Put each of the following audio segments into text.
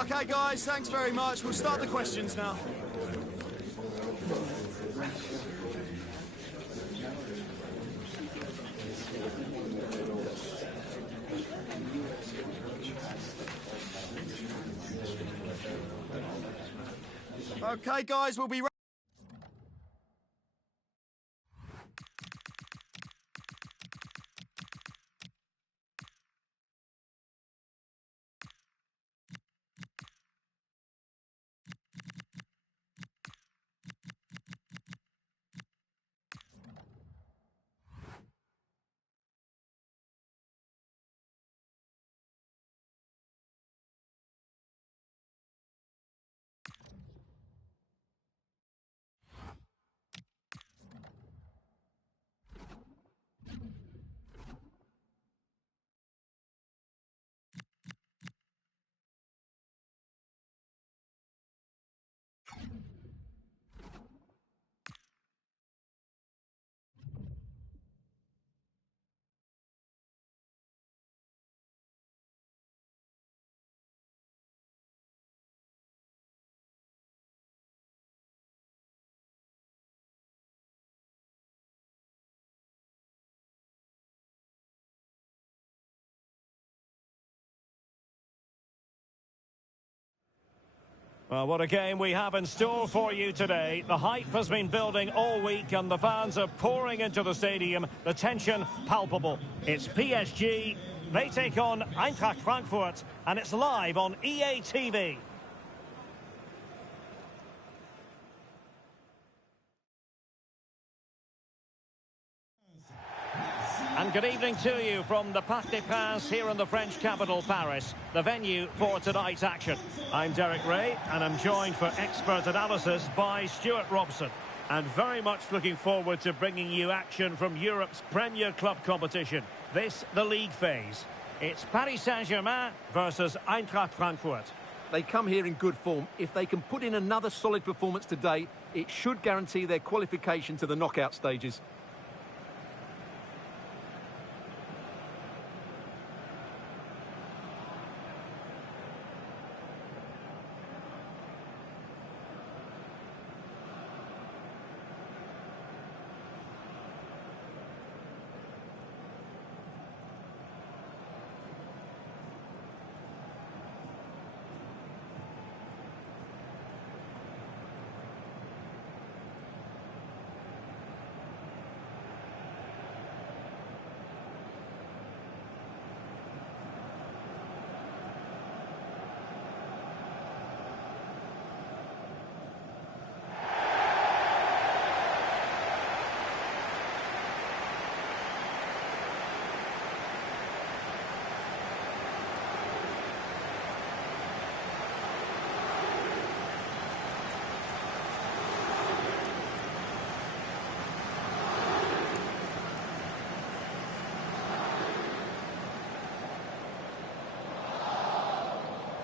Okay, guys, thanks very much. We'll start the questions now. Okay, guys, we'll be ready. Well, what a game we have in store for you today. The hype has been building all week and the fans are pouring into the stadium. The tension palpable. It's PSG. They take on Eintracht Frankfurt and it's live on EA TV. And good evening to you from the Parc des Princes here in the French capital, Paris, the venue for tonight's action. I'm Derek Ray, and I'm joined for expert analysis by Stuart Robson. And very much looking forward to bringing you action from Europe's Premier Club competition. This, the league phase. It's Paris Saint-Germain versus Eintracht Frankfurt. They come here in good form. If they can put in another solid performance today, it should guarantee their qualification to the knockout stages.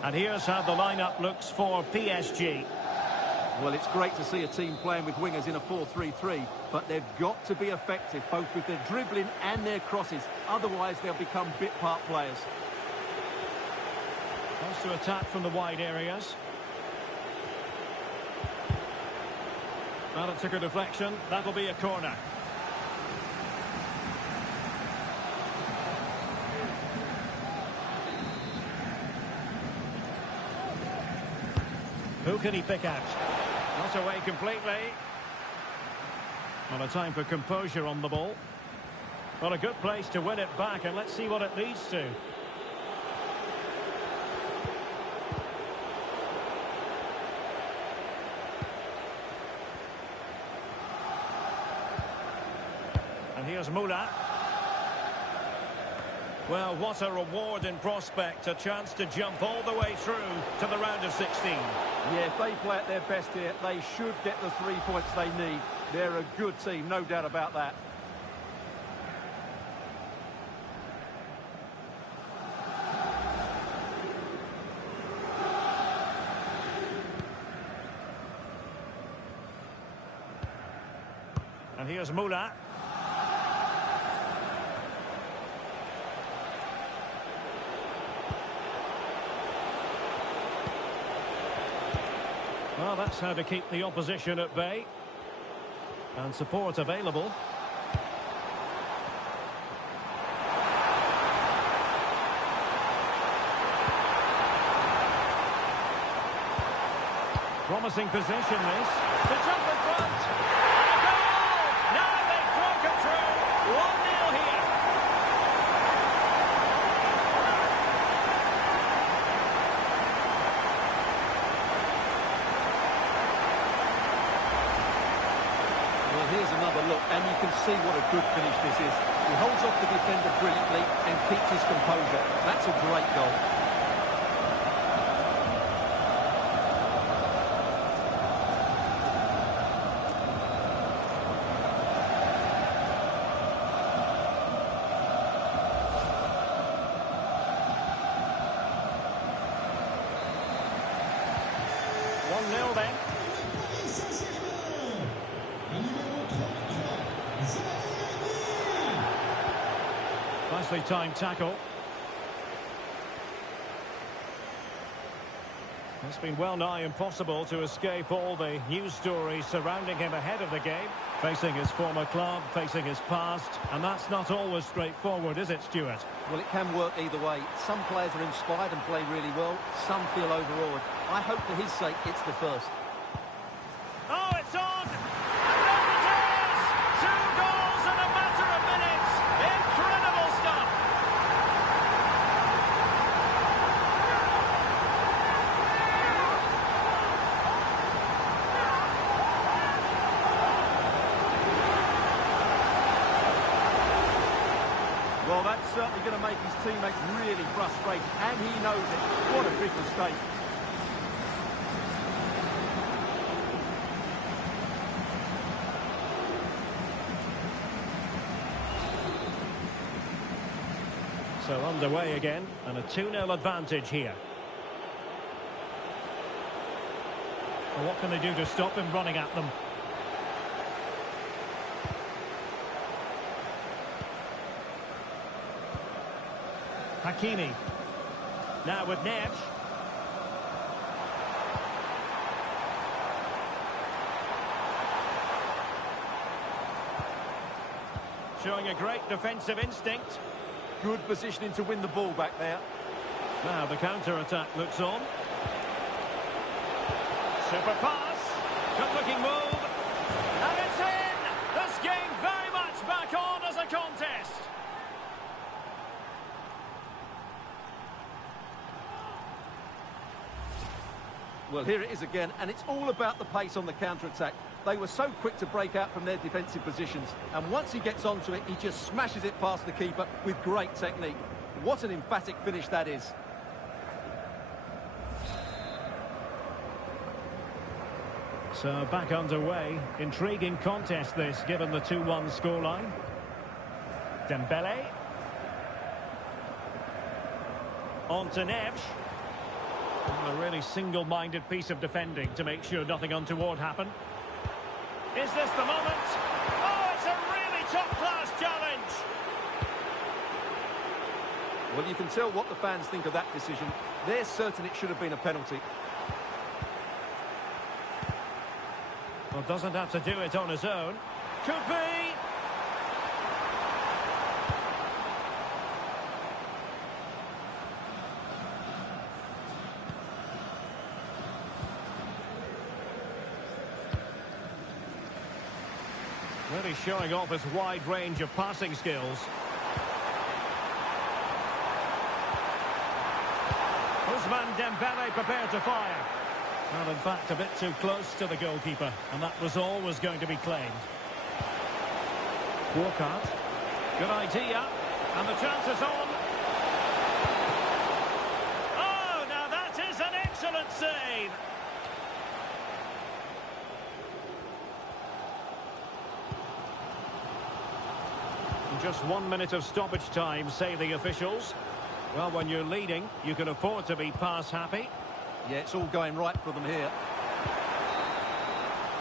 And here's how the lineup looks for PSG. Well, it's great to see a team playing with wingers in a 4-3-3, but they've got to be effective, both with their dribbling and their crosses. Otherwise, they'll become bit-part players. Wants to attack from the wide areas. Well, it took a deflection. That'll be a corner. Who can he pick out? Not away completely. Well, a time for composure on the ball. Well, a good place to win it back, and let's see what it leads to. And here's Moula. Well, what a reward in prospect. A chance to jump all the way through to the round of 16. Yeah, if they play at their best here, they should get the 3 points they need. They're a good team, no doubt about that. And here's Moula. Well, that's how to keep the opposition at bay. And support available. Promising position this. To jump in front. And a goal! Now they've broken through. 1-0 here. Well, here's another look, and you can see what a good finish this is. He holds off the defender brilliantly and keeps his composure. That's a great goal. Then. Nicely timed tackle. It's been well nigh impossible to escape all the news stories surrounding him ahead of the game. Facing his former club, facing his past, and that's not always straightforward, is it, Stuart? Well, it can work either way. Some players are inspired and play really well. Some feel overawed. I hope for his sake it's the first. Oh, it's on! And there it is! 2 goals in a matter of minutes! Incredible stuff! Well, that's certainly going to make his teammates really frustrated, and he knows it. What a big mistake. So underway again, and a 2-0 advantage here. Well, what can they do to stop him running at them? Hakimi. Now with Neves. Showing a great defensive instinct. Good positioning to win the ball back there. Now the counter-attack looks on. Super pass. Good-looking move. And it's in! This game very much back on as a contest. Well, here it is again, and it's all about the pace on the counter-attack. They were so quick to break out from their defensive positions, and once he gets onto it, he just smashes it past the keeper with great technique. What an emphatic finish that is. So back underway. Intriguing contest this, given the 2-1 scoreline. Dembele. On to Neves. A really single-minded piece of defending to make sure nothing untoward happened. Is this the moment? Oh, it's a really top-class challenge! Well, you can tell what the fans think of that decision. They're certain it should have been a penalty. Well, doesn't have to do it on his own. Could be! Really showing off his wide range of passing skills. Ousmane Dembele prepared to fire. Well, in fact, a bit too close to the goalkeeper, and that was always going to be claimed. Walcott. Good idea. And the chance is on. Oh, now that is an excellent save. Just 1 minute of stoppage time, say the officials. Well, when you're leading, you can afford to be pass happy. Yeah, it's all going right for them here.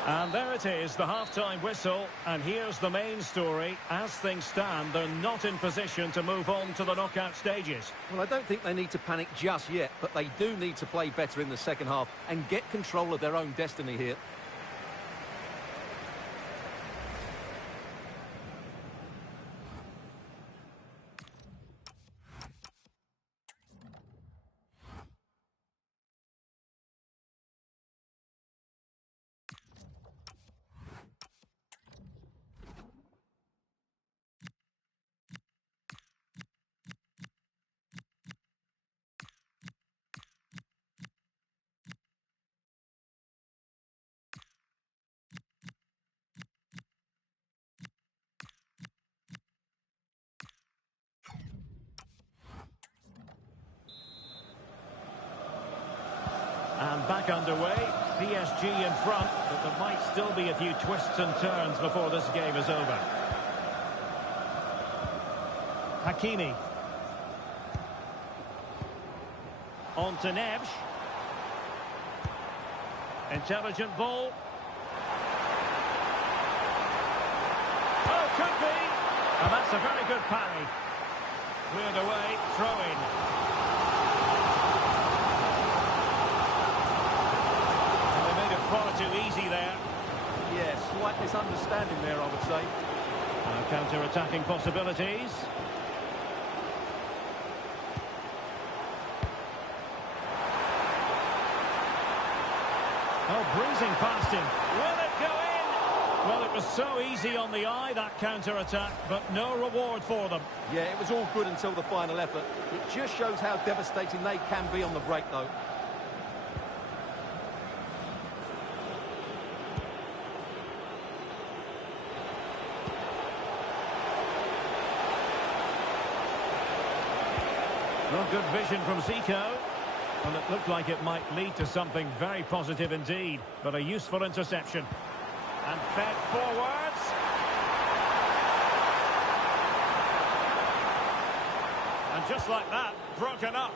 And there it is, the half-time whistle. And here's the main story. As things stand, they're not in position to move on to the knockout stages. Well, I don't think they need to panic just yet, but they do need to play better in the second half and get control of their own destiny here. And back underway, PSG in front, but there might still be a few twists and turns before this game is over. Hakimi. On to Neves. Intelligent ball. Oh, could be. And that's a very good parry. Cleared away, throw-in. Far too easy there. Yeah, slight misunderstanding there, I would say. Counter-attacking possibilities. Oh, breezing past him. Will it go in? Well, it was so easy on the eye, that counter-attack, but no reward for them. Yeah, it was all good until the final effort. It just shows how devastating they can be on the break, though. Well, good vision from Zico. Well, it looked like it might lead to something very positive indeed, but a useful interception. And fed forwards. And just like that, broken up.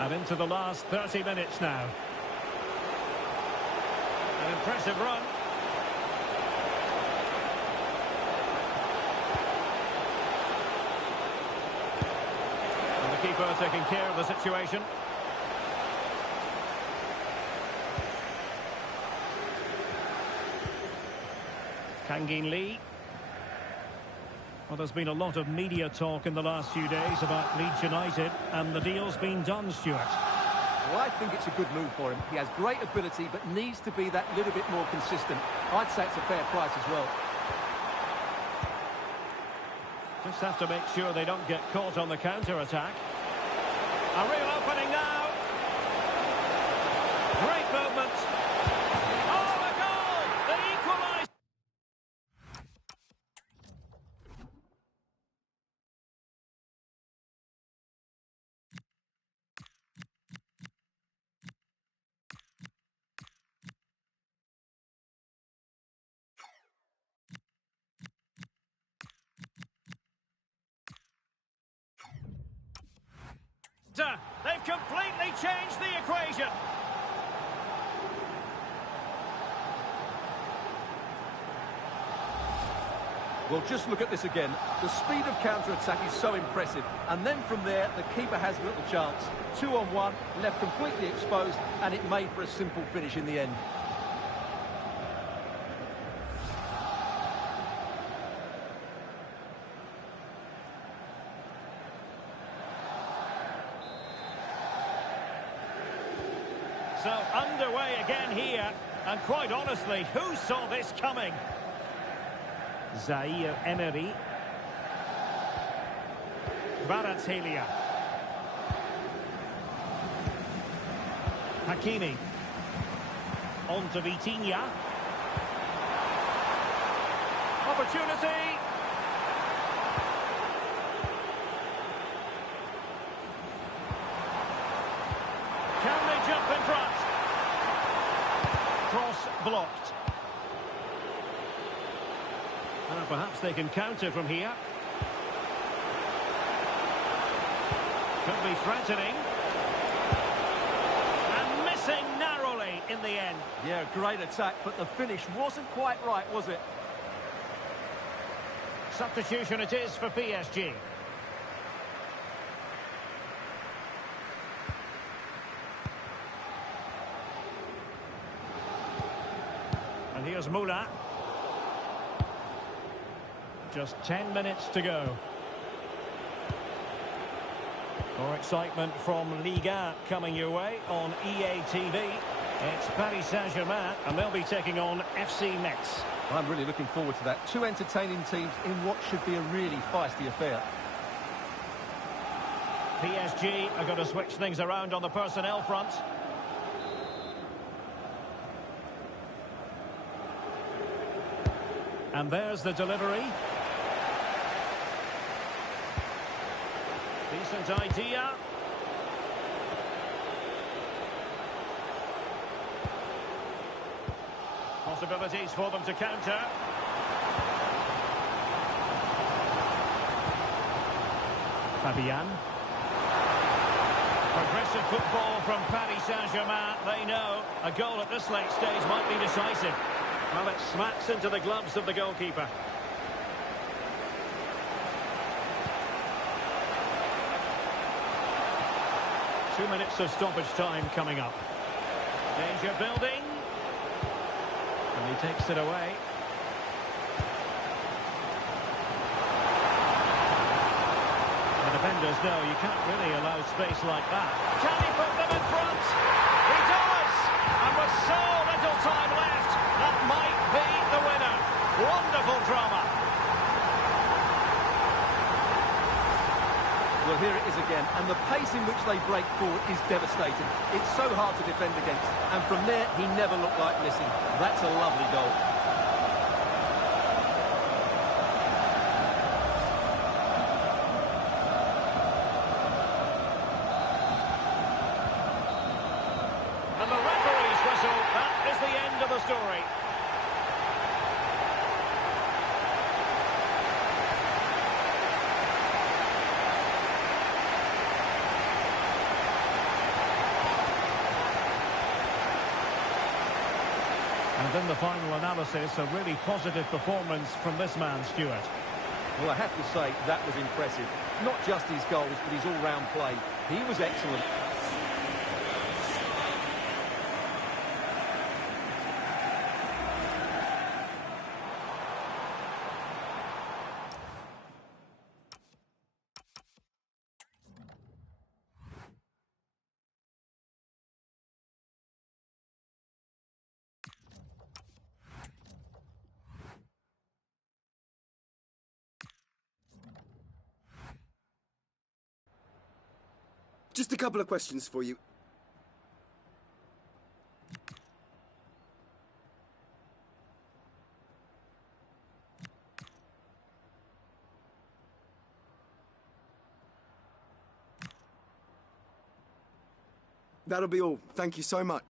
And into the last 30 minutes now. An impressive run. And the keeper taking care of the situation. Kangin Lee. Well, there's been a lot of media talk in the last few days about Leeds United, and the deal's been done, Stuart. Well, I think it's a good move for him. He has great ability, but needs to be that little bit more consistent. I'd say it's a fair price as well. Just have to make sure they don't get caught on the counter-attack. A real opening now. Great movement. Oh, a goal! The equaliser. They've completely changed the equation. Well, just look at this again. The speed of counter-attack is so impressive. And then from there, the keeper has little chance. 2-on-1, left completely exposed, and it made for a simple finish in the end. So underway again here, and quite honestly, who saw this coming? Zaire Emery. Kvaratskhelia. Hakimi. On to Vitinha. Opportunity. Can they jump in front? Cross blocked. Perhaps they can counter from here. Could be threatening. And missing narrowly in the end. Yeah, great attack, but the finish wasn't quite right, was it? Substitution it is for PSG. And here's Mula. Just 10 minutes to go. More excitement from Liga coming your way on EA TV. It's Paris Saint-Germain, and they'll be taking on FC Metz. I'm really looking forward to that. Two entertaining teams in what should be a really feisty affair. PSG are going to switch things around on the personnel front. And there's the delivery. Decent idea. Possibilities for them to counter. Fabian. Progressive football from Paris Saint-Germain. They know a goal at this late stage might be decisive. Well, it smacks into the gloves of the goalkeeper. Two minutes of stoppage time coming up. Danger building. And he takes it away. The defenders know you can't really allow space like that. Can he put them in front? He does! And with so little time left, that might be the winner. Wonderful drama. Well, here it is again, and the pace in which they break forward is devastating. It's so hard to defend against, and from there, he never looked like missing. That's a lovely goal. And the referee's whistle, that is the end of the story. And in the final analysis, a really positive performance from this man, Stuart. Well, I have to say, that was impressive. Not just his goals, but his all-round play. He was excellent. Just a couple of questions for you. That'll be all. Thank you so much.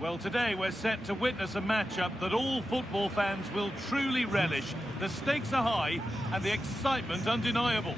Well, today we're set to witness a matchup that all football fans will truly relish. The stakes are high and the excitement undeniable.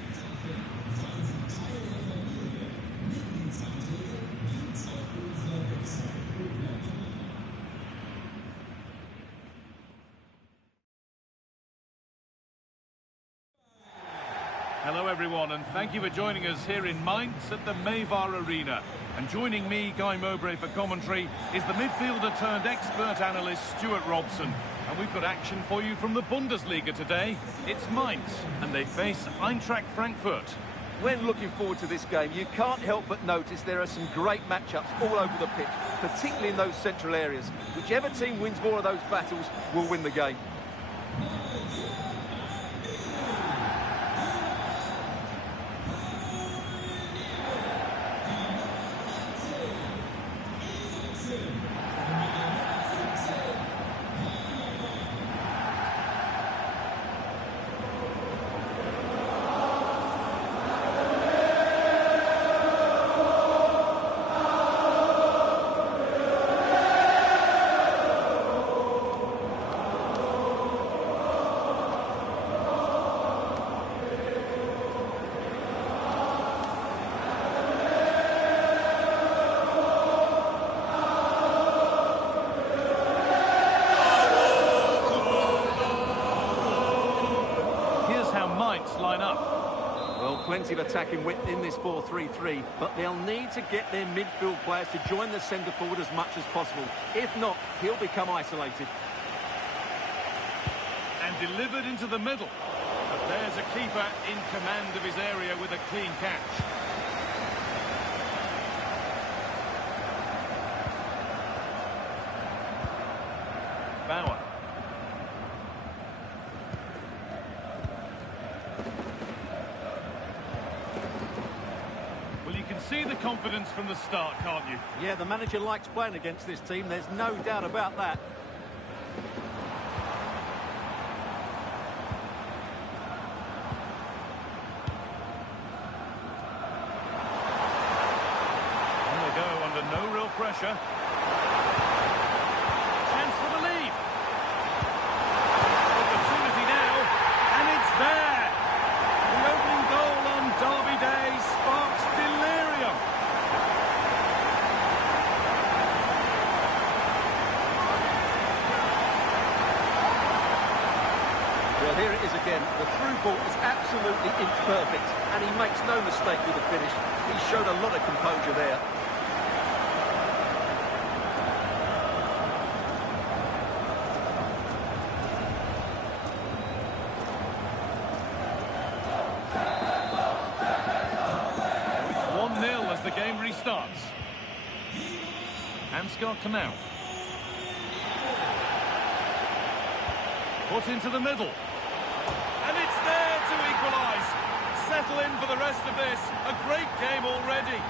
Hello everyone, and thank you for joining us here in Mainz at the Mayvar Arena. And joining me, Guy Mowbray, for commentary is the midfielder turned expert analyst Stuart Robson. And we've got action for you from the Bundesliga today. It's Mainz, and they face Eintracht Frankfurt. When looking forward to this game, you can't help but notice there are some great matchups all over the pitch, particularly in those central areas. Whichever team wins more of those battles will win the game. Line up. Well, plenty of attacking width in this 4-3-3, but they'll need to get their midfield players to join the centre forward as much as possible. If not, he'll become isolated. And delivered into the middle. But there's a keeper in command of his area with a clean catch. Bauer. See the confidence from the start, can't you? Yeah, the manager likes playing against this team, there's no doubt about that. On they go under no real pressure. Chance for the lead. Opportunity now, and it's there. The opening goal on Derby Day sparks delirium. Well, here it is again. The through ball is absolutely inch perfect, and he makes no mistake with the finish. He showed a lot of composure there. The game restarts. Ansgar to Mouth. Put into the middle. And it's there to equalise. Settle in for the rest of this. A great game already.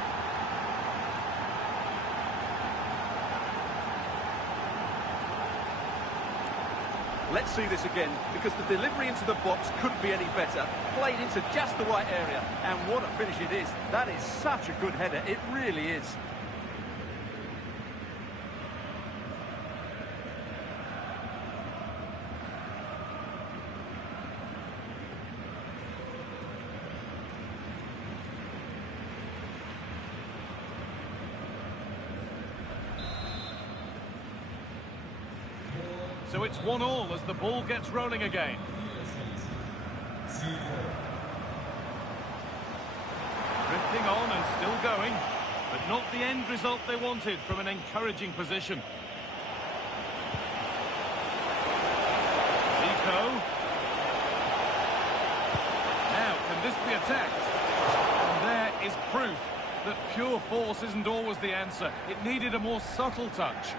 Let's see this again, because the delivery into the box couldn't be any better. Played into just the right area, and what a finish it is. That is such a good header, it really is. So it's 1-1 as the ball gets rolling again. Drifting on and still going, but not the end result they wanted from an encouraging position. Zico. Now, can this be attacked? And there is proof that pure force isn't always the answer. It needed a more subtle touch.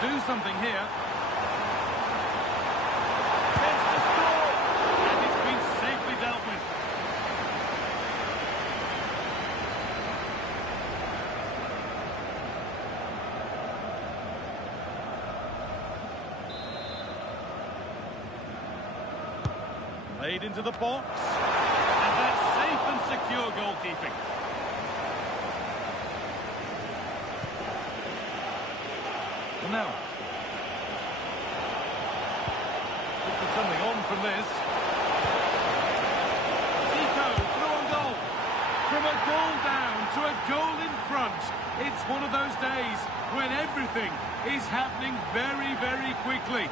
Do something here. Chance to score, and it's been safely dealt with. Played into the box. And that's safe and secure goalkeeping. Now, looking something on from this. Zico through on goal. From a goal down to a goal in front. It's one of those days when everything is happening very, very quickly.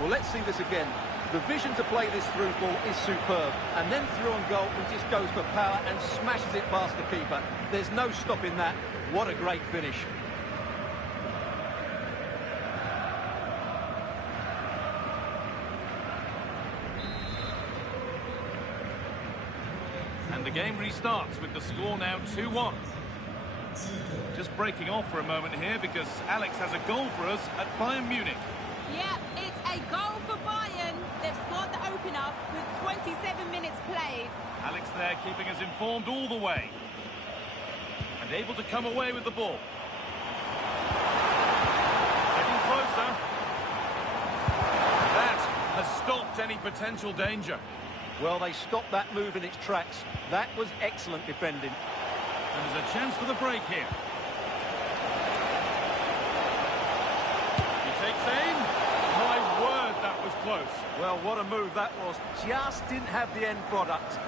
Well, let's see this again. The vision to play this through ball is superb. And then through on goal, he just goes for power and smashes it past the keeper. There's no stopping that. What a great finish. And the game restarts with the score now 2-1. Just breaking off for a moment here because Alex has a goal for us at Bayern Munich. Yeah, it's a goal for Bayern. They've scored the opener with 27 minutes played. Alex there keeping us informed all the way. And able to come away with the ball. Getting closer. That has stopped any potential danger. Well, they stopped that move in its tracks. That was excellent defending. And there's a chance for the break here. He takes aim. My word, that was close. Well, what a move that was. Just didn't have the end product.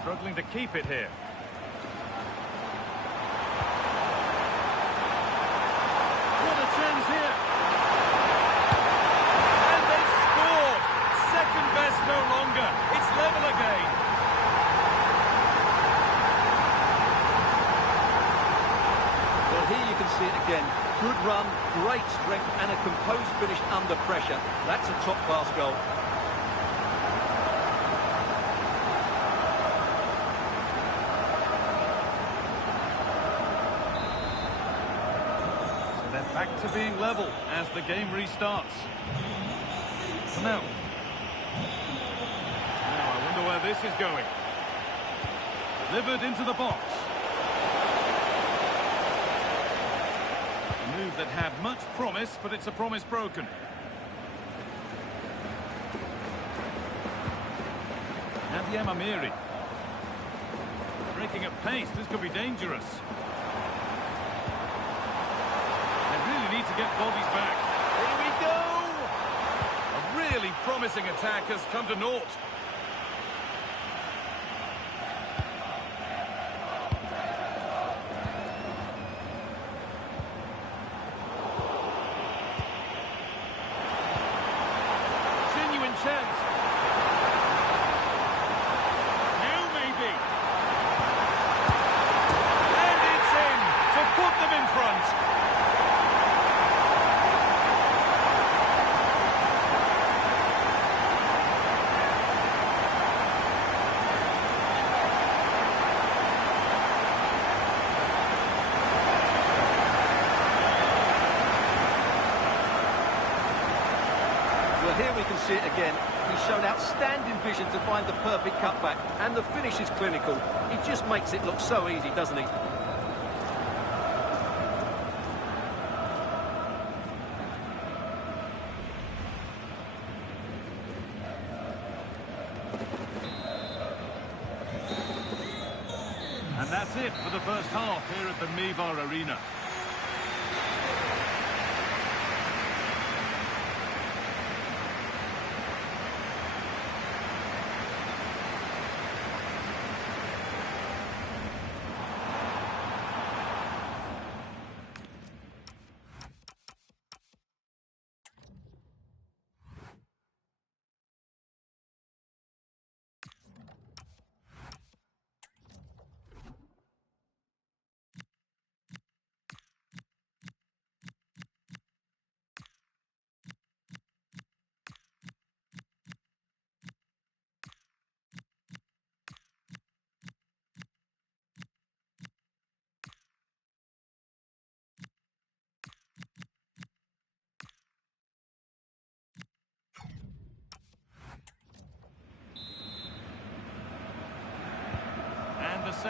Struggling to keep it here. What a chance here. And they've scored. Second best no longer. It's level again. Well, here you can see it again. Good run, great strength, and a composed finish under pressure. That's a top-class goal. Back to being level as the game restarts. Now I wonder where this is going. Delivered into the box. A move that had much promise, but it's a promise broken. Nadia Mamiri. Breaking at pace, this could be dangerous. Need to get bodies back. Here we go! A really promising attack has come to naught. Genuine chance. Now maybe. And it's in to put them in front. Here we can see it again. He's shown outstanding vision to find the perfect cutback, and the finish is clinical. He just makes it look so easy, doesn't he? And that's it for the first half here at the Mayvar Arena.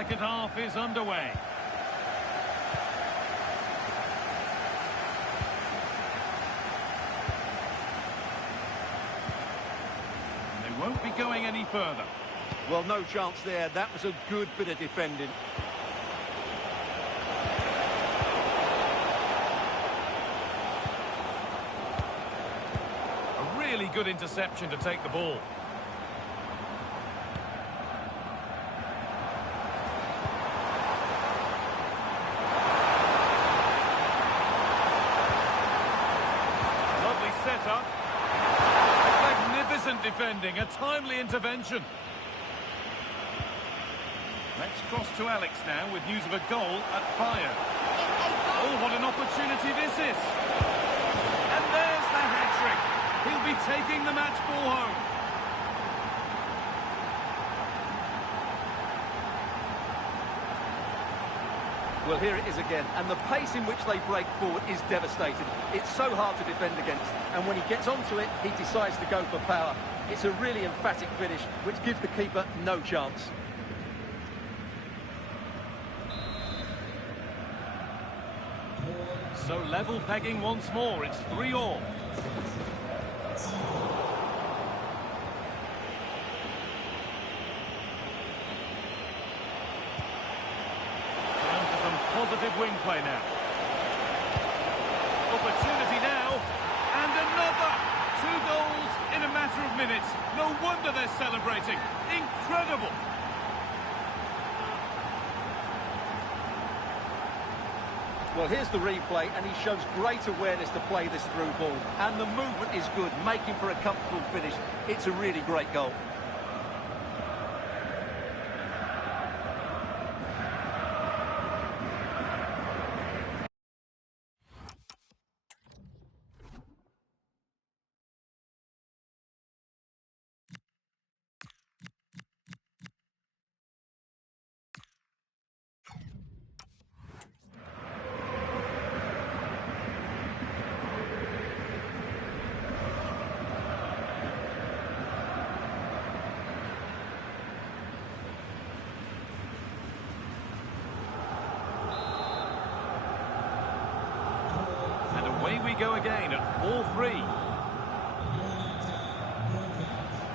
second half is underway. They won't be going any further. Well, no chance there. That was a good bit of defending. A really good interception to take the ball. Lovely setup. Magnificent defending, a timely intervention. Let's cross to Alex now with news of a goal at Bayern. Oh, what an opportunity this is. And there's the hat-trick. He'll be taking the match ball home. Well, here it is again, and the pace in which they break forward is devastating. It's so hard to defend against, and when he gets onto it, he decides to go for power. It's a really emphatic finish, which gives the keeper no chance. So level pegging once more, it's 3-3. Time for some positive wing play now. Opportunity now, and another! 2 goals in a matter of minutes. No wonder they're celebrating. Incredible! Well, here's the replay, and he shows great awareness to play this through ball. And the movement is good, making for a comfortable finish. It's a really great goal. Away we go again at 4-3.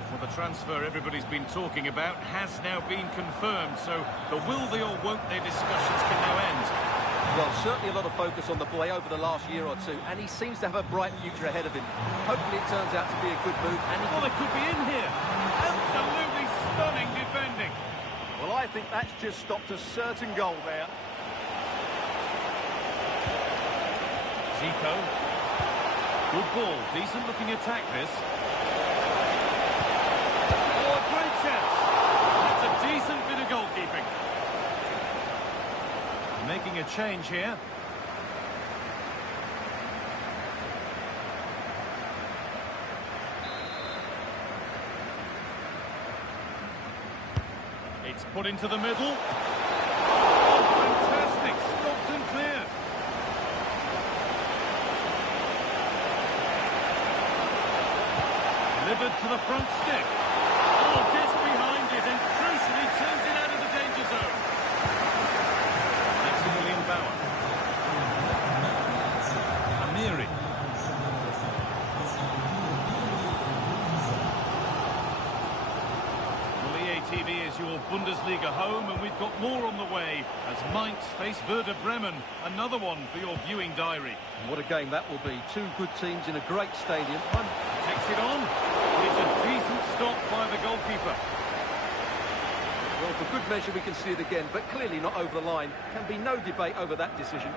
Well, the transfer everybody's been talking about has now been confirmed, so the will they or won't they discussions can now end. Well, certainly a lot of focus on the boy over the last year or two, and he seems to have a bright future ahead of him. Hopefully it turns out to be a good move. And well, it could be in here. Absolutely stunning defending. Well, I think that's just stopped a certain goal there. Zico. Good ball. Decent looking attack, this. Oh, a great chance. That's a decent bit of goalkeeping. Making a change here. It's put into the middle. Oh, fantastic. Stopped and cleared. Delivered to the front stick. Oh, gets behind it and crucially turns it out of the danger zone. Maximilian Bauer. Amiri. Well, EA TV is your Bundesliga home, and we've got more on the way as Mainz face Werder Bremen. Another one for your viewing diary. What a game that will be. Two good teams in a great stadium. Takes it on. It's a decent stop by the goalkeeper. Well, for good measure, we can see it again, but clearly not over the line. Can be no debate over that decision.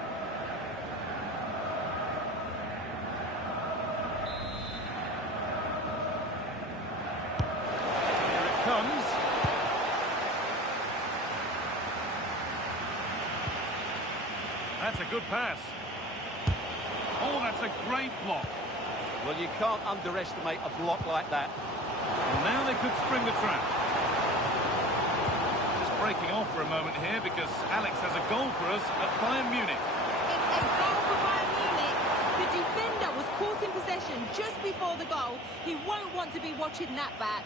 Here it comes. That's a good pass. Oh, that's a great block. Well, you can't underestimate a block like that. Well, now they could spring the trap. Just breaking off for a moment here because Alex has a goal for us at Bayern Munich. It's a goal for Bayern Munich. The defender was caught in possession just before the goal. He won't want to be watching that back.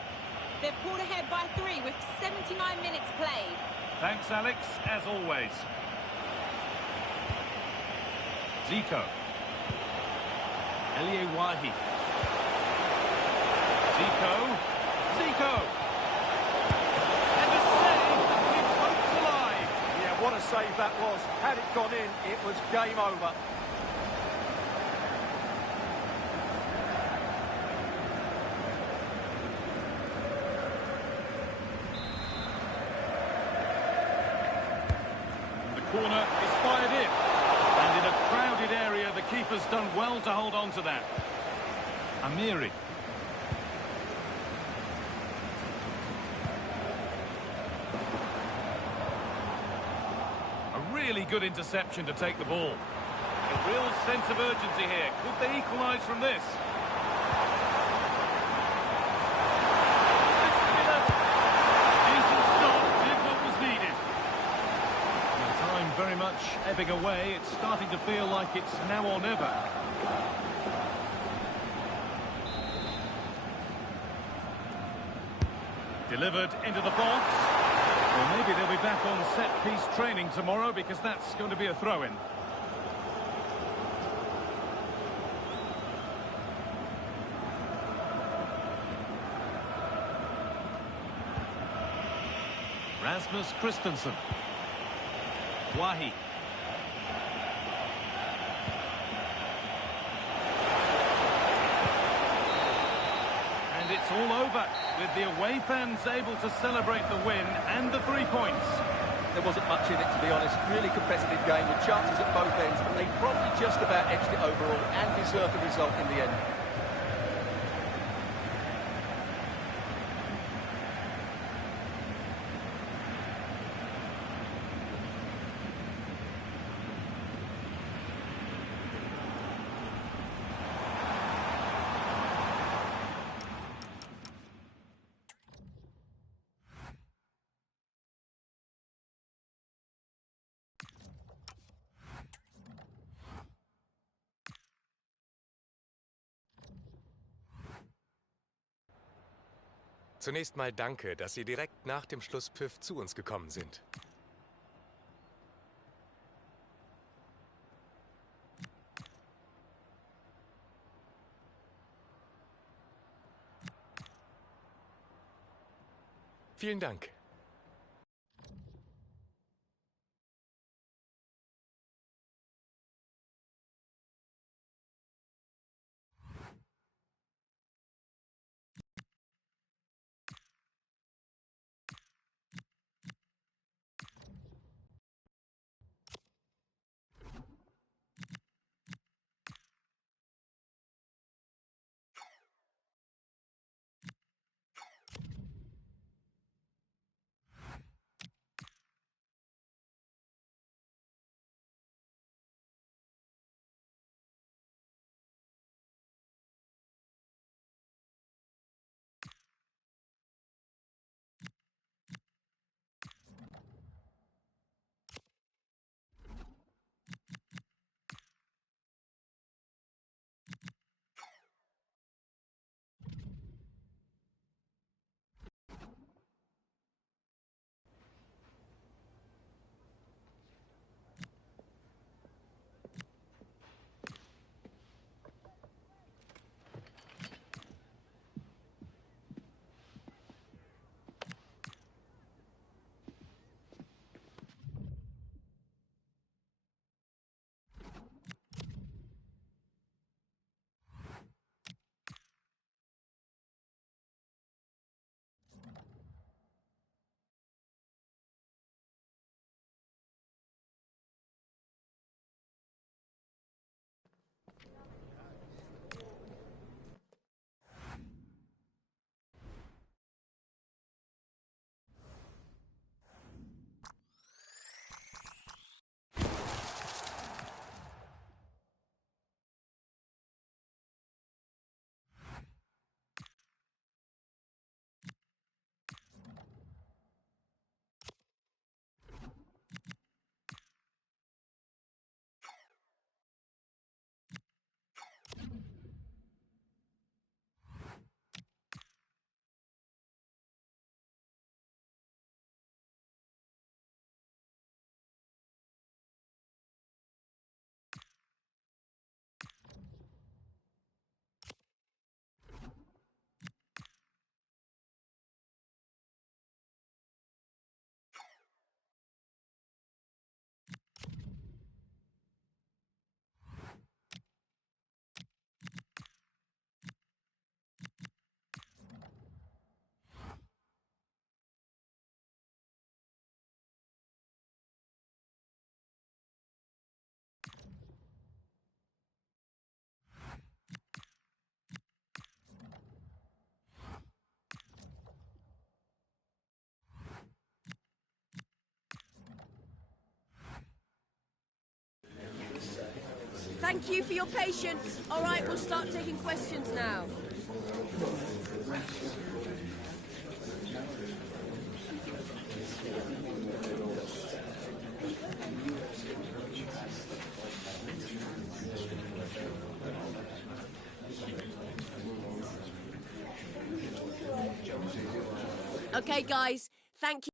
They've pulled ahead by 3 with 79 minutes played. Thanks, Alex, as always. Zico. Wahi. Zico. And a save that keeps hopes alive. Yeah, what a save that was. Had it gone in, it was game over. The corner is fired in. And in a crowded area, the keeper's done well to hold on to that. Amiri. A really good interception to take the ball. A real sense of urgency here. Could they equalise from this? It's to be level. Decent start, did what was needed. The time very much ebbing away. It's starting to feel like it's now or never. Delivered into the box. Well, maybe they'll be back on set-piece training tomorrow because that's going to be a throw-in. Rasmus Christensen. Wahi. And it's all over, with the away fans able to celebrate the win and the 3 points. There wasn't much in it, to be honest. Really competitive game with chances at both ends, but they probably just about edged it overall and deserved the result in the end. Zunächst mal danke, dass Sie direkt nach dem Schlusspfiff zu uns gekommen sind. Vielen Dank. Thank you for your patience. All right, we'll start taking questions now. Okay, guys, thank you.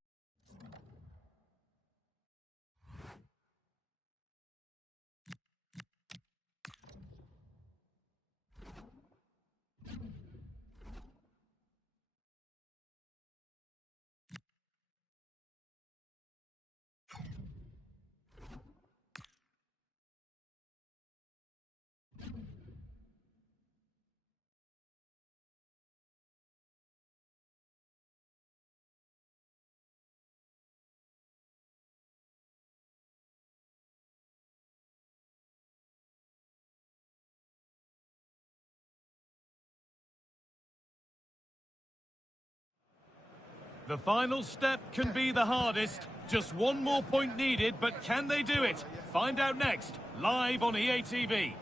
The final step can be the hardest. Just one more point needed, but can they do it? Find out next, live on EA TV.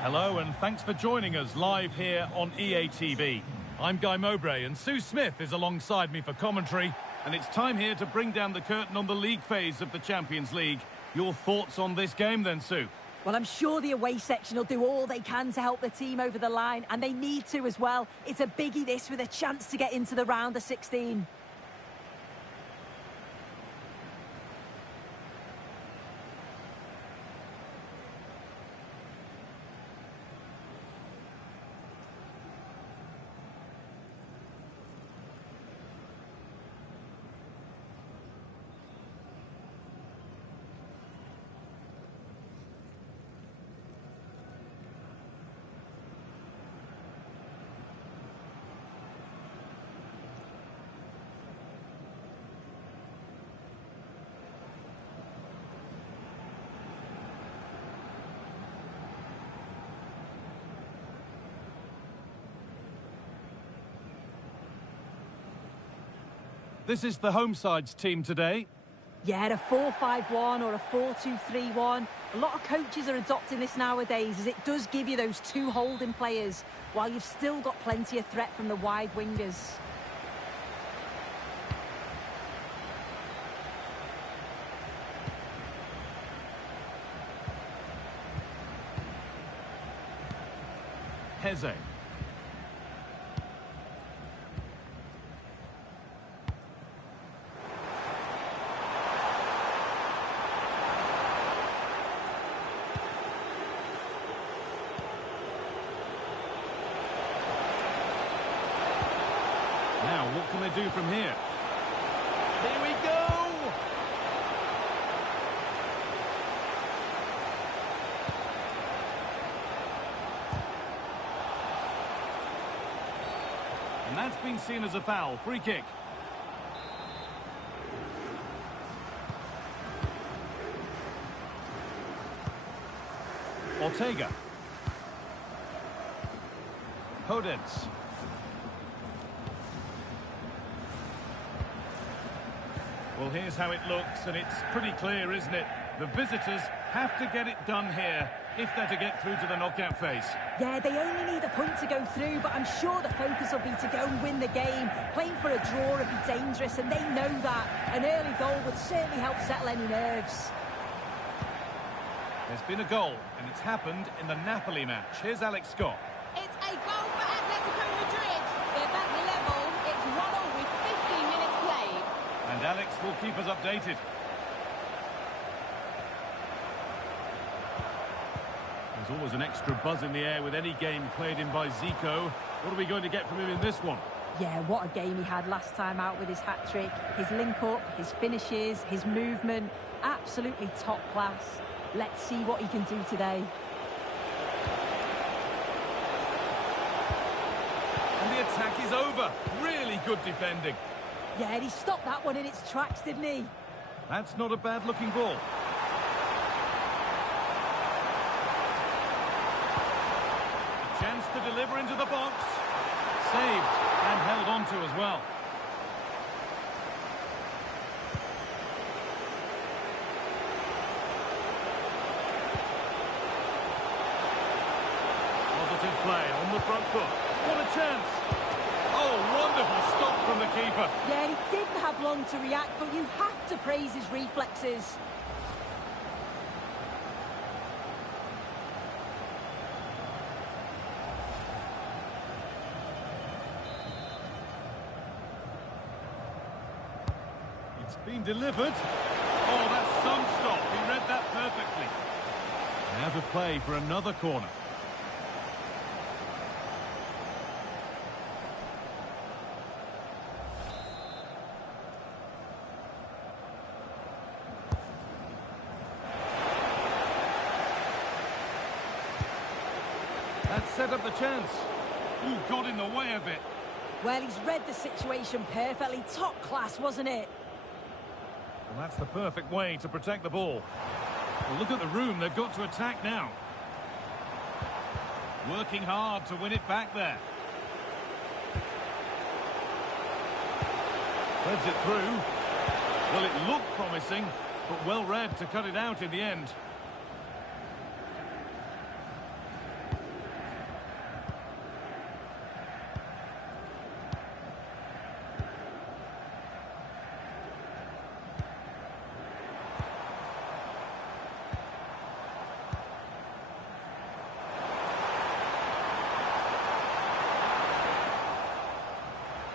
Hello, and thanks for joining us live here on EA TV. I'm Guy Mowbray, and Sue Smith is alongside me for commentary. And it's time here to bring down the curtain on the league phase of the Champions League. Your thoughts on this game then, Sue? Well, I'm sure the away section will do all they can to help the team over the line, and they need to as well. It's a biggie, this, with a chance to get into the round of 16. This is the home side's team today. Yeah, a 4-5-1 or a 4-2-3-1. A lot of coaches are adopting this nowadays, as it does give you those two holding players, while you've still got plenty of threat from the wide wingers. Heze. Now, what can they do from here? Here we go! And that's been seen as a foul. Free kick. Ortega. Podence. Well, here's how it looks, and it's pretty clear, isn't it? The visitors have to get it done here if they're to get through to the knockout phase. Yeah, they only need a point to go through, but I'm sure the focus will be to go and win the game. Playing for a draw would be dangerous, and they know that. An early goal would certainly help settle any nerves. There's been a goal, and it's happened in the Napoli match. Here's Alex Scott. It's a goal for Atletico Madrid. They're back level. It's 1-1 with 15 minutes played. And Alex will keep us updated. There's always an extra buzz in the air with any game played in by Zico. What are we going to get from him in this one? Yeah, what a game he had last time out with his hat-trick. His link-up, his finishes, his movement, absolutely top class. Let's see what he can do today. And the attack is over. Really good defending. Yeah, he stopped that one in its tracks, didn't he? That's not a bad-looking ball. A chance to deliver into the box. Saved and held on to as well. Good play on the front foot. What a chance! Oh, wonderful stop from the keeper. Yeah, he didn't have long to react, but you have to praise his reflexes. It's been delivered. Oh, that's some stop. He read that perfectly. Out of play for another corner. That set up the chance. Ooh, got in the way of it. Well, he's read the situation perfectly. Top class, wasn't it? Well, that's the perfect way to protect the ball. Well, look at the room. They've got to attack now. Working hard to win it back there. Threads it through. Well, it looked promising, but well read to cut it out in the end.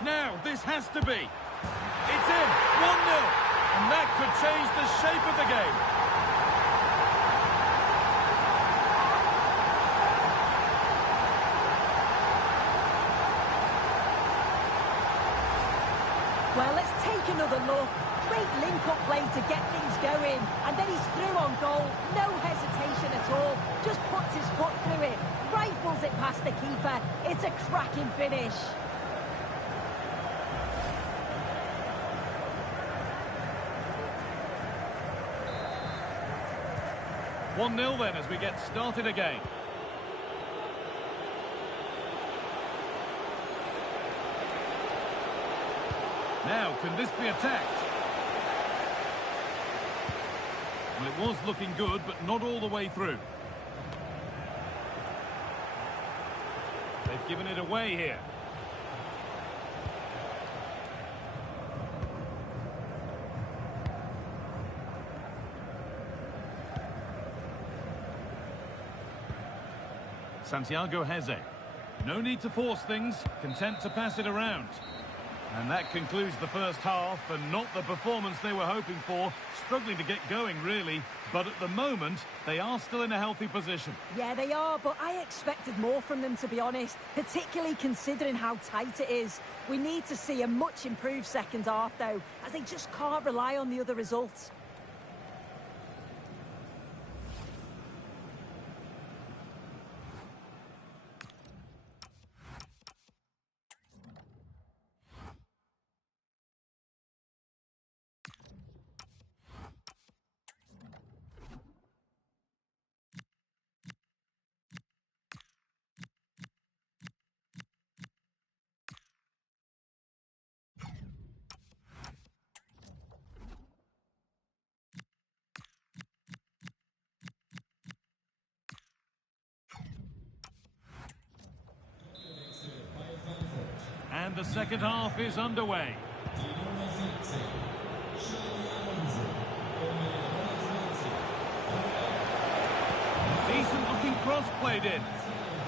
Now, this has to be. It's in, 1-0. And that could change the shape of the game. Well, let's take another look. Great link-up play to get things going. And then he's through on goal. No hesitation at all. Just puts his foot through it. Rifles it past the keeper. It's a cracking finish. 1-0 then as we get started again. Now, can this be attacked? Well, it was looking good, but not all the way through. They've given it away here. Santiago Heze. No need to force things, content to pass it around. And that concludes the first half, and not the performance they were hoping for. Struggling to get going, really. But at the moment, they are still in a healthy position. Yeah, they are, but I expected more from them, to be honest, particularly considering how tight it is. We need to see a much improved second half, though, as they just can't rely on the other results. And the second half is underway. Decent looking cross played in.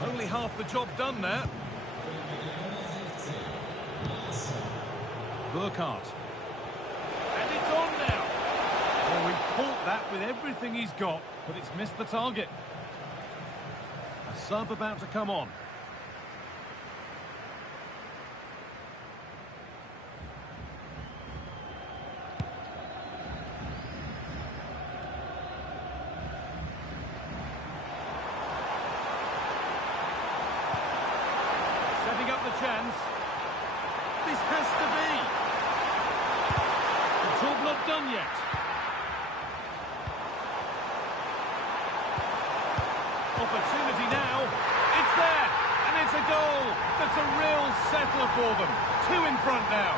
Only half the job done there. Burkhardt. And it's on now. Oh, he caught that with everything he's got, but it's missed the target. A sub about to come on. Setting up the chance. This has to be. The job not done yet. Opportunity now. It's there. And it's a goal. That's a real settler for them. 2 in front now.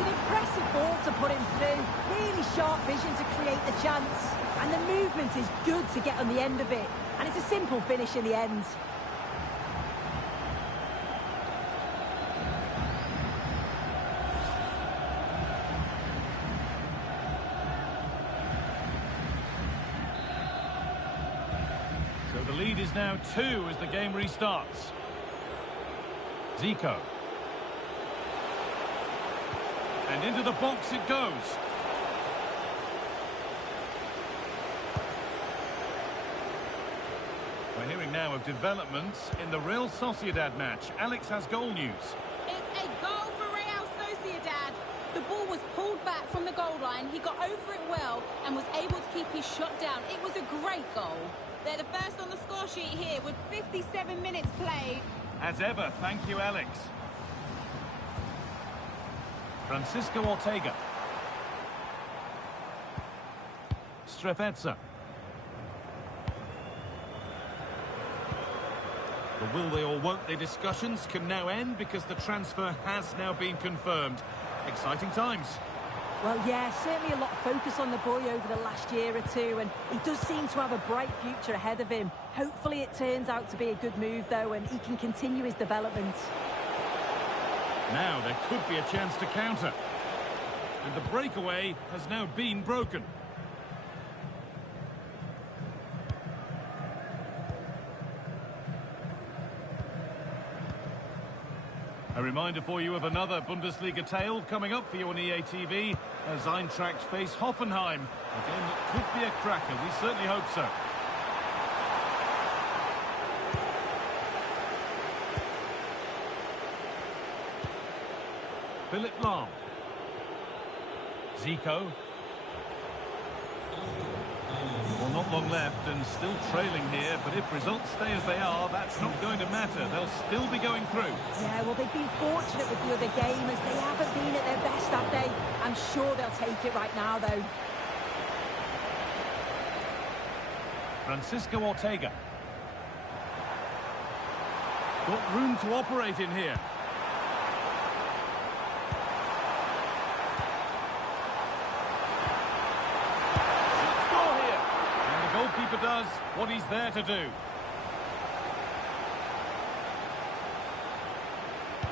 It's an impressive ball to put him through. Really sharp vision to create the chance. And the movement is good to get on the end of it. And it's a simple finish in the end. So the lead is now 2 as the game restarts. Zico. And into the box it goes. We're hearing now of developments in the Real Sociedad match. Alex has goal news. It's a goal for Real Sociedad. The ball was pulled back from the goal line. He got over it well and was able to keep his shot down. It was a great goal. They're the first on the score sheet here with 57 minutes played. As ever, thank you, Alex. Francisco Ortega. Strefezza. The will they or won't they discussions can now end because the transfer has now been confirmed. Exciting times. Well, yeah, certainly a lot of focus on the boy over the last year or two, and he does seem to have a bright future ahead of him. Hopefully it turns out to be a good move, though, and he can continue his development. Now there could be a chance to counter. And the breakaway has now been broken. A reminder for you of another Bundesliga tale coming up for you on EA TV as Eintrachts face Hoffenheim. A game that could be a cracker, we certainly hope so. Philip Lahm. Zico. Well, not long left and still trailing here, but if results stay as they are, that's not going to matter. They'll still be going through. Yeah, well, they've been fortunate with the other game as they haven't been at their best, have they? I'm sure they'll take it right now, though. Francisco Ortega. Got room to operate in here. Goalkeeper does what he's there to do.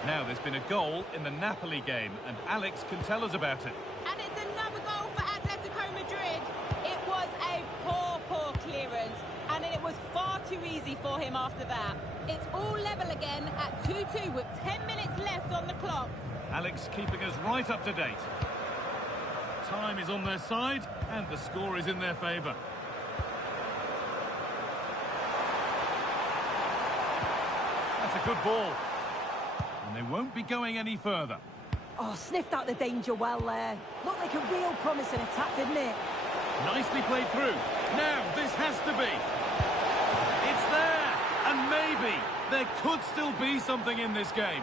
Now there's been a goal in the Napoli game and Alex can tell us about it. And it's another goal for Atletico Madrid. It was a poor clearance and it was far too easy for him after that. It's all level again at 2-2 with 10 minutes left on the clock. Alex keeping us right up to date. Time is on their side and the score is in their favour. That's a good ball. And they won't be going any further. Oh, sniffed out the danger well there. Looked like a real promising attack, didn't it? Nicely played through. Now, this has to be. It's there. And maybe there could still be something in this game.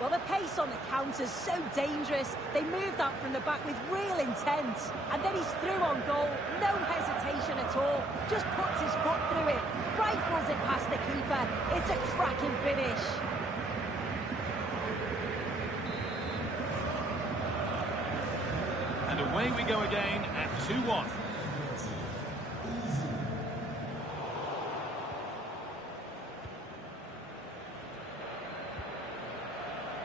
Well, the pace on the counter's so dangerous. They moved out from the back with real intent. And then he's through on goal. No hesitation at all. Just puts his foot through it. Rifles it past the keeper. It's a cracking finish. And away we go again at 2-1.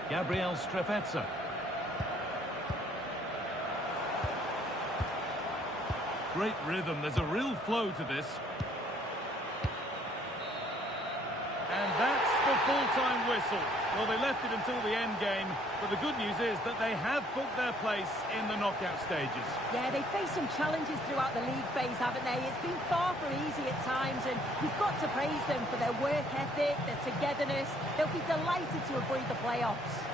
Gabriel Strefezza. Great rhythm, there's a real flow to this. And that's the full-time whistle. Well, they left it until the end game, but the good news is that they have booked their place in the knockout stages. Yeah, they faced some challenges throughout the league phase, haven't they? It's been far from easy at times, and we've got to praise them for their work ethic, their togetherness. They'll be delighted to avoid the playoffs.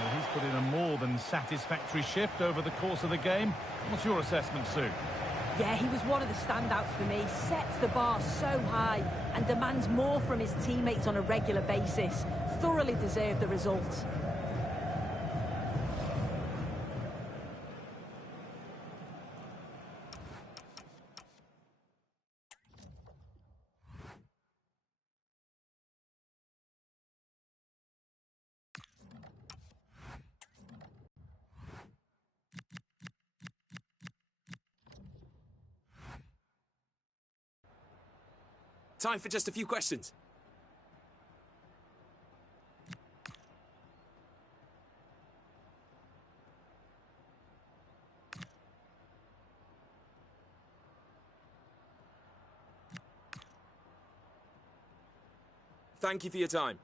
Well, he's put in a more than satisfactory shift over the course of the game. What's your assessment, Sue? Yeah, he was one of the standouts for me. Sets the bar so high and demands more from his teammates on a regular basis. Thoroughly deserved the result. Time for just a few questions. Thank you for your time.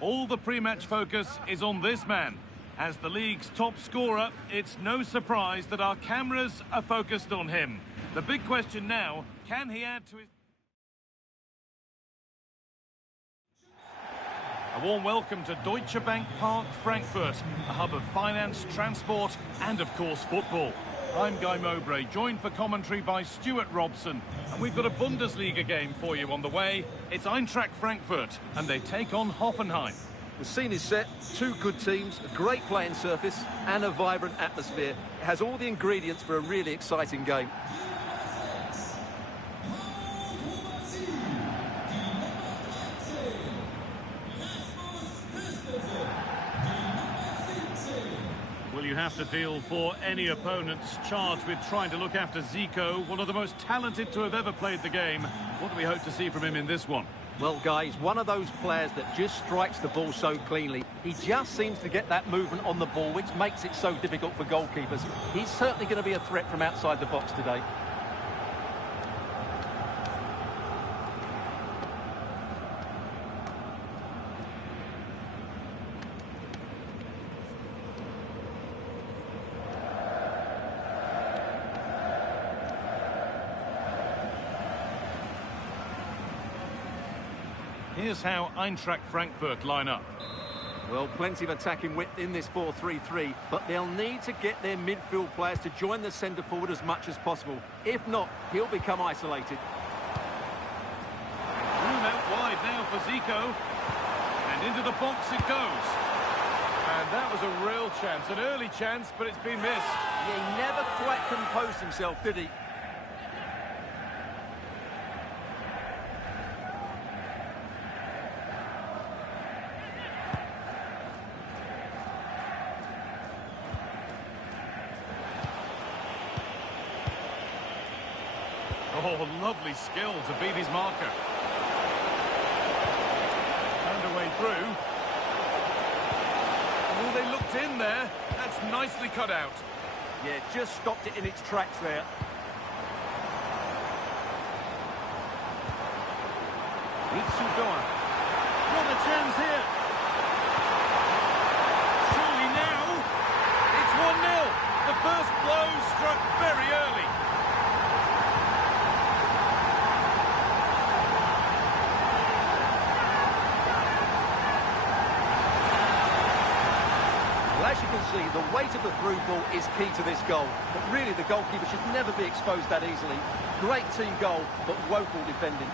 All the pre-match focus is on this man. As the league's top scorer, it's no surprise that our cameras are focused on him. The big question now, can he add to his... A warm welcome to Deutsche Bank Park, Frankfurt, a hub of finance, transport, and of course football. I'm Guy Mowbray, joined for commentary by Stuart Robson, and we've got a Bundesliga game for you on the way. It's Eintracht Frankfurt, and they take on Hoffenheim. The scene is set, two good teams, a great playing surface, and a vibrant atmosphere. It has all the ingredients for a really exciting game. have to feel for any opponents charged with trying to look after Zico, one of the most talented to have ever played the game. What do we hope to see from him in this one? Well, guys, one of those players that just strikes the ball so cleanly. He just seems to get that movement on the ball, which makes it so difficult for goalkeepers. He's certainly going to be a threat from outside the box today. Here's how Eintracht Frankfurt line up. Well, plenty of attacking width in this 4-3-3, but they'll need to get their midfield players to join the centre forward as much as possible. If not, he'll become isolated. Room out wide now for Zico. And into the box it goes. And that was a real chance, an early chance, but it's been missed. Yeah, he never quite composed himself, did he? Oh, lovely skill to beat his marker. Found a way through. Oh, they looked in there. That's nicely cut out. Yeah, just stopped it in its tracks there. Mitsudoa. What a chance here. Surely now. It's 1-0. The first blow struck very early. As you can see, the weight of the through ball is key to this goal. But really, the goalkeeper should never be exposed that easily. Great team goal, but woeful defending.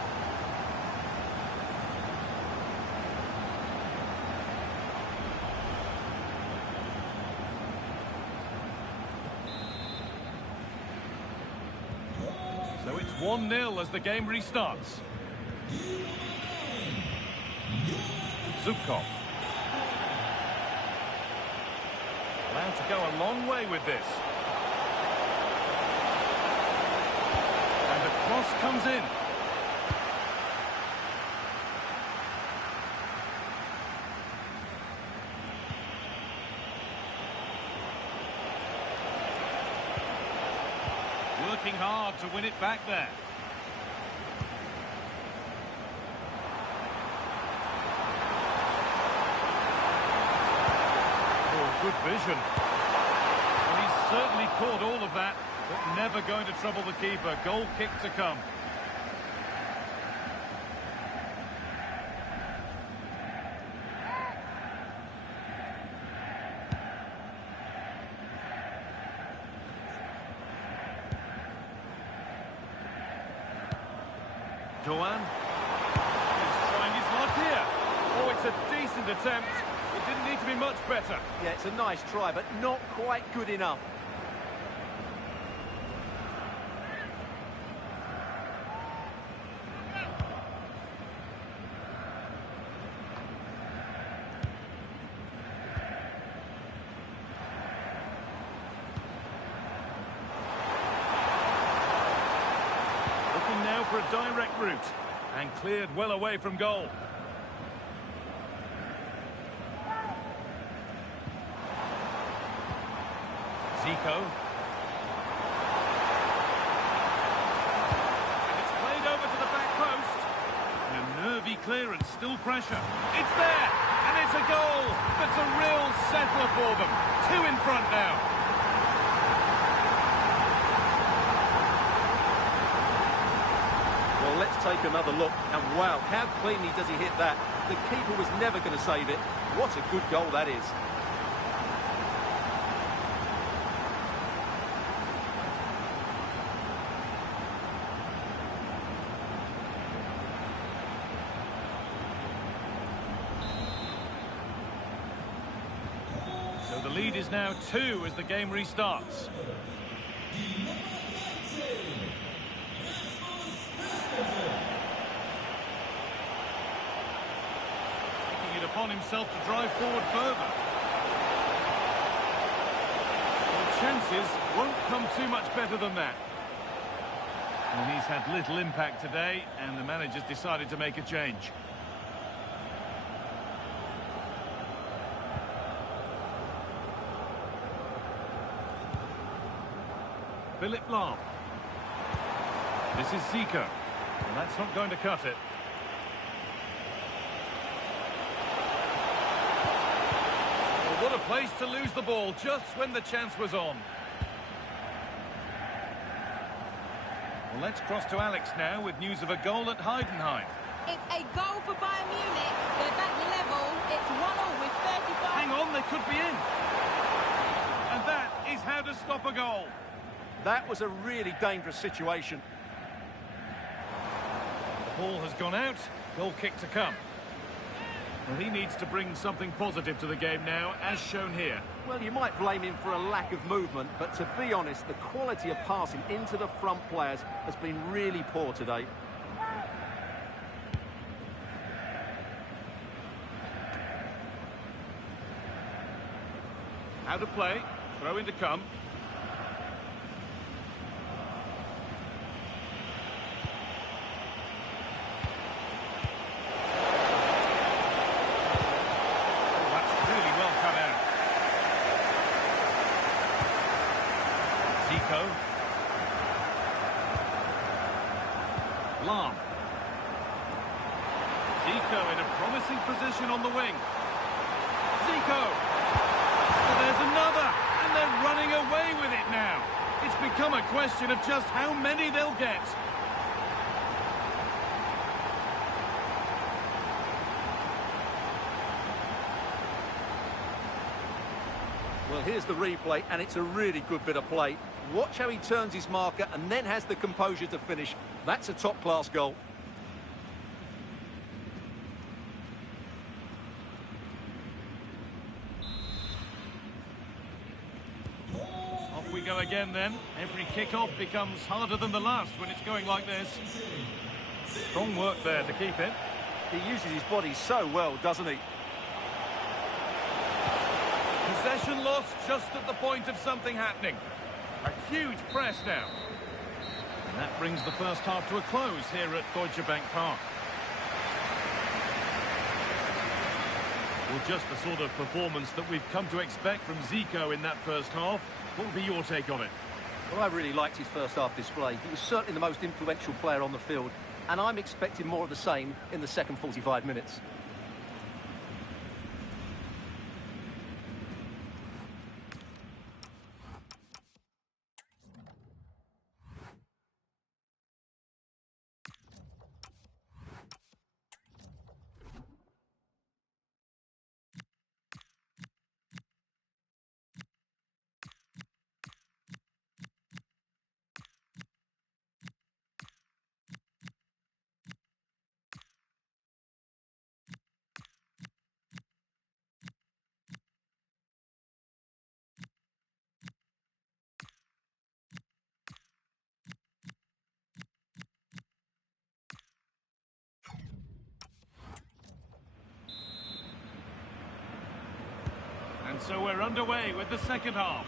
So it's 1-0 as the game restarts. Zubkov. Allowed to go a long way with this. And the cross comes in. Working hard to win it back there. Good vision. Well, he's certainly caught all of that, but never going to trouble the keeper. Goal kick to come. Doan. He's trying his luck here. Oh, it's a decent attempt. It didn't need to be much better. Yeah, it's a nice try, but not quite good enough. Looking now for a direct route. And cleared well away from goal. Zico. And it's played over to the back post. And a nervy clearance, still pressure. It's there! And it's a goal! That's a real settler for them. 2 in front now. Well, let's take another look. And wow, how cleanly does he hit that? The keeper was never going to save it. What a good goal that is. So the lead is now 2 as the game restarts. Taking it upon himself to drive forward further. chances won't come too much better than that. Well, he's had little impact today, and the manager's decided to make a change. Philip Lahm. This is Zico. Well, that's not going to cut it. Well, what a place to lose the ball just when the chance was on. Well, let's cross to Alex now with news of a goal at Heidenheim. It's a goal for Bayern Munich. They're back level. It's 1-1 with 35. Hang on, they could be in. And that is how to stop a goal. That was a really dangerous situation. The ball has gone out. Goal kick to come. Well, he needs to bring something positive to the game now, as shown here. Well, you might blame him for a lack of movement, but to be honest, the quality of passing into the front players has been really poor today. How to play. Throw in to come. Lahm. Zico in a promising position on the wing. Zico. Well, there's another, and they're running away with it now. It's become a question of just how many they'll get. Well, here's the replay, and it's a really good bit of play. Watch how he turns his marker and then has the composure to finish. That's a top-class goal. Off we go again then. Every kick-off becomes harder than the last when it's going like this. Strong work there to keep it. He uses his body so well, doesn't he? Possession lost just at the point of something happening. A huge press now. And that brings the first half to a close here at Deutsche Bank Park. Well, just the sort of performance that we've come to expect from Zico in that first half. What would be your take on it? Well, I really liked his first half display. He was certainly the most influential player on the field, and I'm expecting more of the same in the second 45 minutes. And so we're underway with the second half.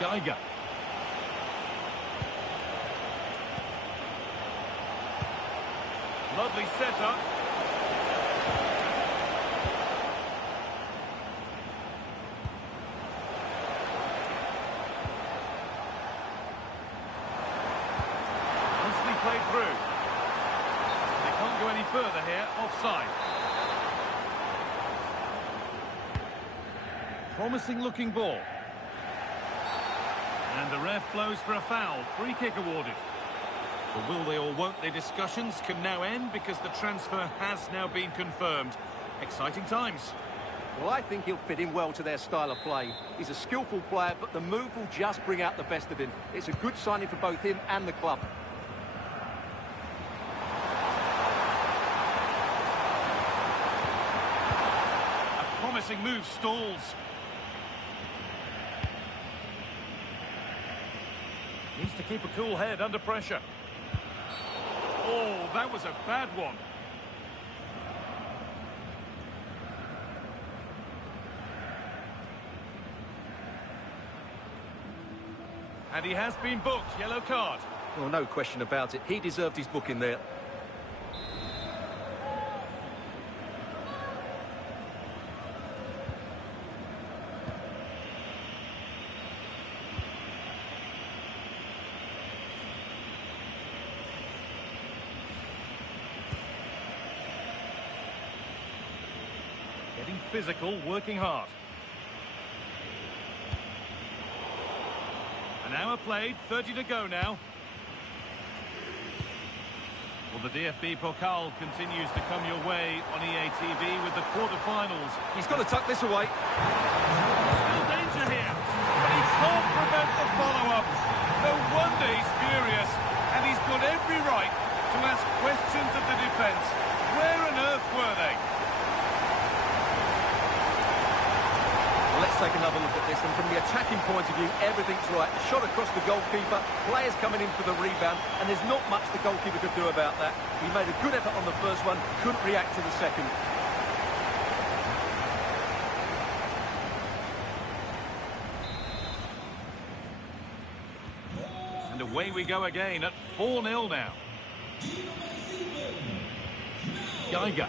Geiger. Lovely setup. Played through. They can't go any further here, offside. Promising looking ball. And the ref blows for a foul. Free kick awarded. The will they or won't they discussions can now end because the transfer has now been confirmed. Exciting times. Well, I think he'll fit in well to their style of play. He's a skillful player, but the move will just bring out the best of him. It's a good signing for both him and the club. Promising move stalls. Needs to keep a cool head under pressure. Oh, that was a bad one. And he has been booked, yellow card. Well, no question about it. He deserved his booking there. Getting physical, working hard. An hour played, 30 to go now. Well, the DFB Pokal continues to come your way on EA TV with the quarter-finals. He's got to tuck this away. Still danger here, but he can't prevent the follow-up. No wonder he's furious, and he's got every right to ask questions of the defence. Where on earth were they? Well, let's take another look at this, and from the attacking point of view, everything's right. Shot across the goalkeeper, players coming in for the rebound, and there's not much the goalkeeper could do about that. He made a good effort on the first one, couldn't react to the second. And away we go again at 4-0 now. Geiger.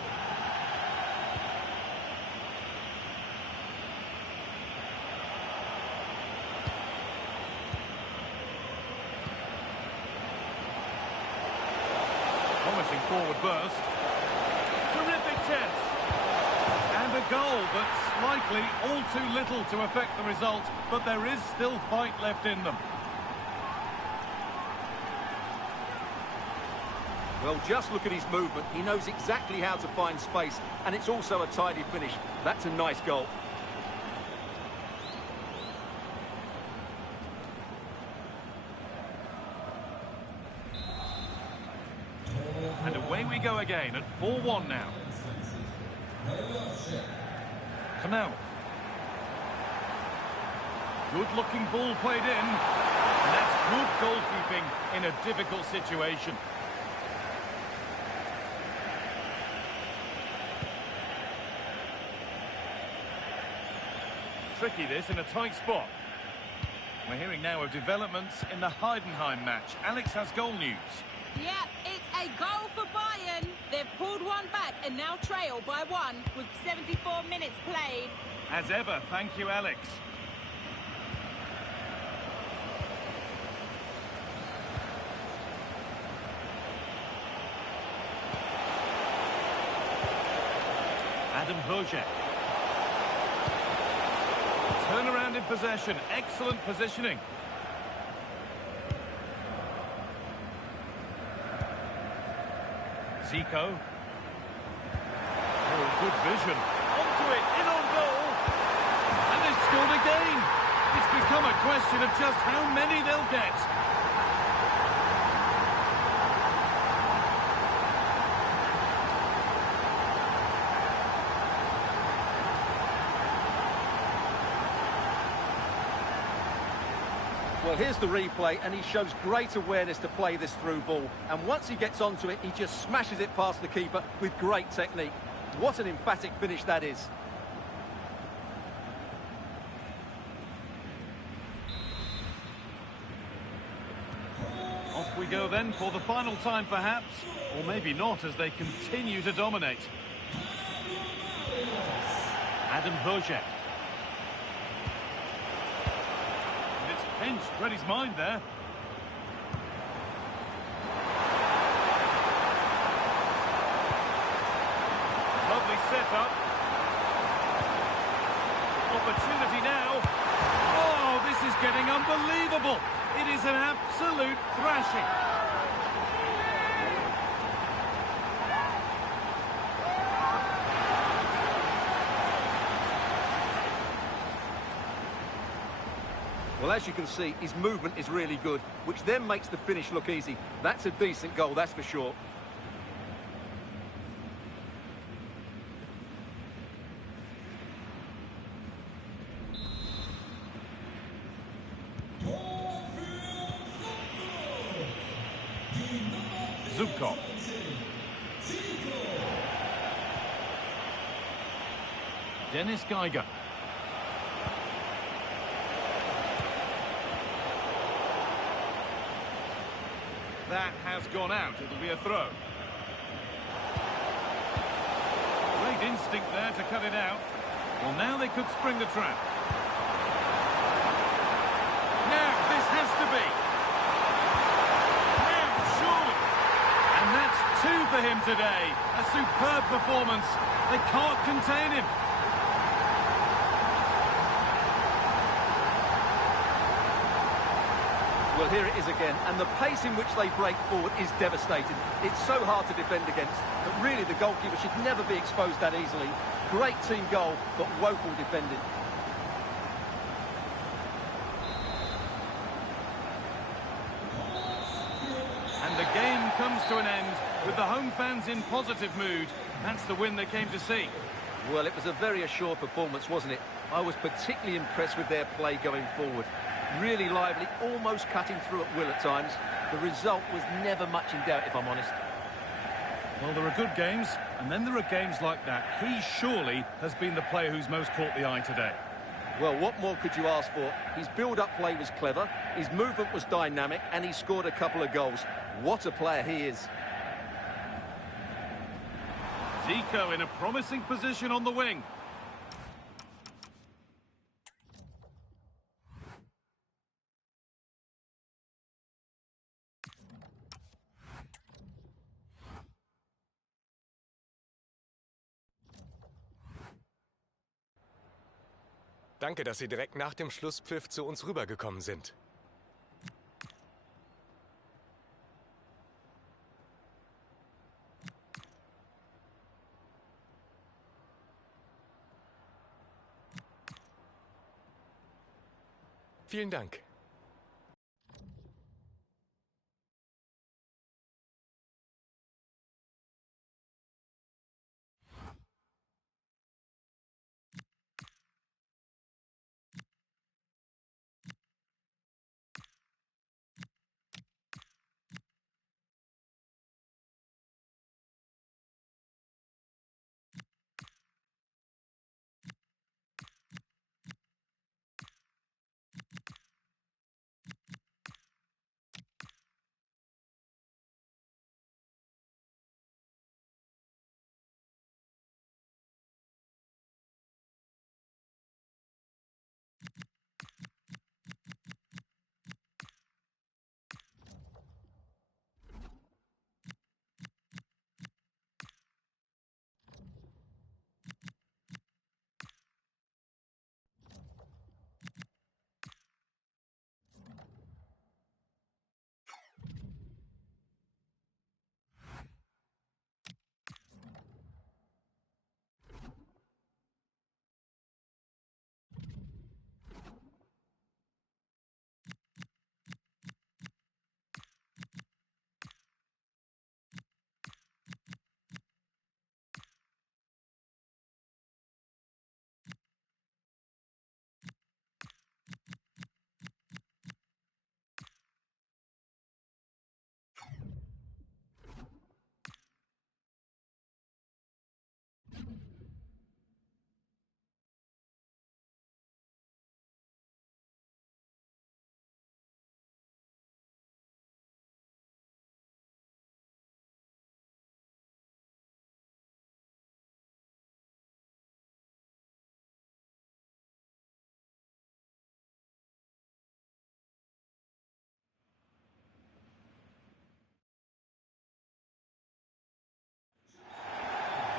Promising forward burst. Terrific chance. And a goal, but slightly all too little to affect the result, but there is still fight left in them. Well, just look at his movement. He knows exactly how to find space, and it's also a tidy finish. That's a nice goal. And away we go again at 4-1 now. Knauf. Good-looking ball played in. And that's good goalkeeping in a difficult situation. Tricky this in a tight spot. We're hearing now of developments in the Heidenheim match. Alex has goal news. Yeah, it's a goal for Bayern. They've pulled one back and now trail by 1 with 74 minutes played. As ever, thank you, Alex. Adam Hojek. Turnaround in possession. Excellent positioning. Zico. Oh, good vision. Onto it, in on goal. And they've scored again. It's become a question of just how many they'll get. Well, here's the replay, and he shows great awareness to play this through ball. And once he gets onto it, he just smashes it past the keeper with great technique. What an emphatic finish that is. Off we go then for the final time, perhaps. Or maybe not, as they continue to dominate. Adam Hojek. Pinch read his mind there. Lovely setup. Opportunity now. Oh, this is getting unbelievable. It is an absolute thrashing. Well, as you can see, his movement is really good, which then makes the finish look easy. That's a decent goal, that's for sure. Zubkov. Dennis Geiger. That has gone out. It'll be a throw. Great instinct there to cut it out. Well, now they could spring the trap. Now, this has to be. Now, surely. And that's two for him today. A superb performance. They can't contain him. Well, here it is again, and the pace in which they break forward is devastating. It's so hard to defend against, but really the goalkeeper should never be exposed that easily. Great team goal, but woeful defending. And the game comes to an end with the home fans in positive mood. That's the win they came to see. Well, it was a very assured performance, wasn't it? I was particularly impressed with their play going forward. Really lively, almost cutting through at will at times. The result was never much in doubt, if I'm honest. Well, there are good games, and then there are games like that. He surely has been the player who's most caught the eye today. Well, what more could you ask for? His build-up play was clever, his movement was dynamic, and he scored a couple of goals. What a player he is. Zico in a promising position on the wing. Danke, dass Sie direkt nach dem Schlusspfiff zu uns rübergekommen sind. Vielen Dank.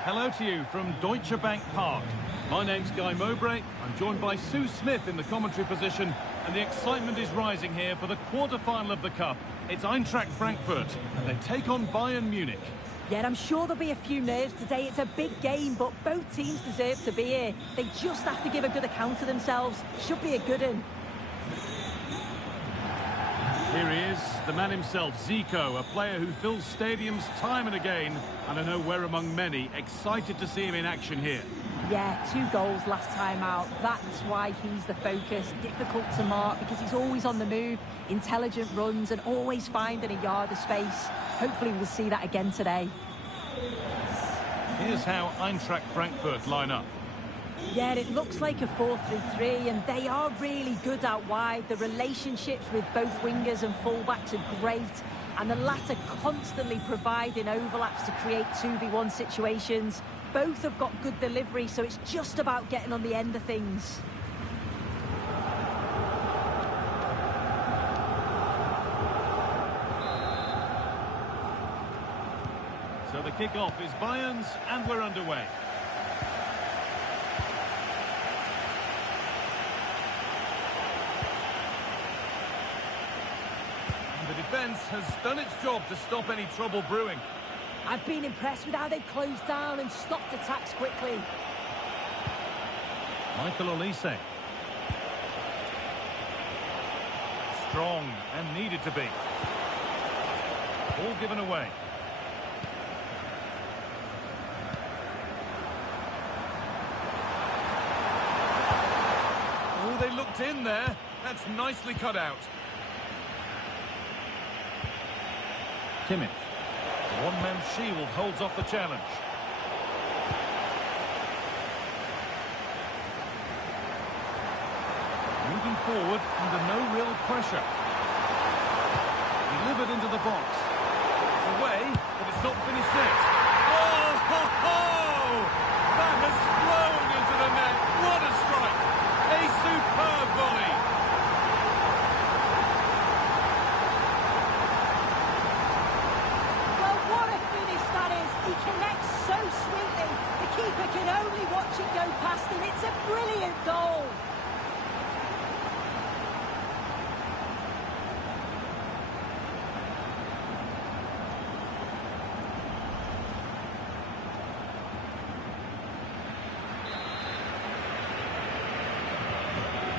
Hello to you from Deutsche Bank Park. My name's Guy Mowbray. I'm joined by Sue Smith in the commentary position, and the excitement is rising here for the quarter-final of the Cup. It's Eintracht Frankfurt, and they take on Bayern Munich. Yeah, I'm sure there'll be a few nerves today. It's a big game, but both teams deserve to be here. They just have to give a good account of themselves. Should be a good one. Here he is, the man himself, Zico, a player who fills stadiums time and again, and I know we're among many excited to see him in action here. Yeah, 2 goals last time out. That's why he's the focus. Difficult to mark because he's always on the move, intelligent runs and always finding a yard of space. Hopefully we'll see that again today. Here's how Eintracht Frankfurt line up. Yeah, it looks like a 4-3-3 and they are really good out wide. The relationships with both wingers and fullbacks are great and the latter constantly providing overlaps to create 2v1 situations. Both have got good delivery, so it's just about getting on the end of things. So the kick-off is Bayern's, and we're underway. And the defence has done its job to stop any trouble brewing. I've been impressed with how they've closed down and stopped attacks quickly. Michael Olise. Strong and needed to be. Ball given away. Oh, they looked in there. That's nicely cut out. Kimmich. One-man shield holds off the challenge. Moving forward under no real pressure. Delivered into the box. It's away, but it's not finished yet. Oh, ho, ho! That has flown into the net. What a strike! A superb volley. He connects so sweetly, the keeper can only watch it go past him. It's a brilliant goal.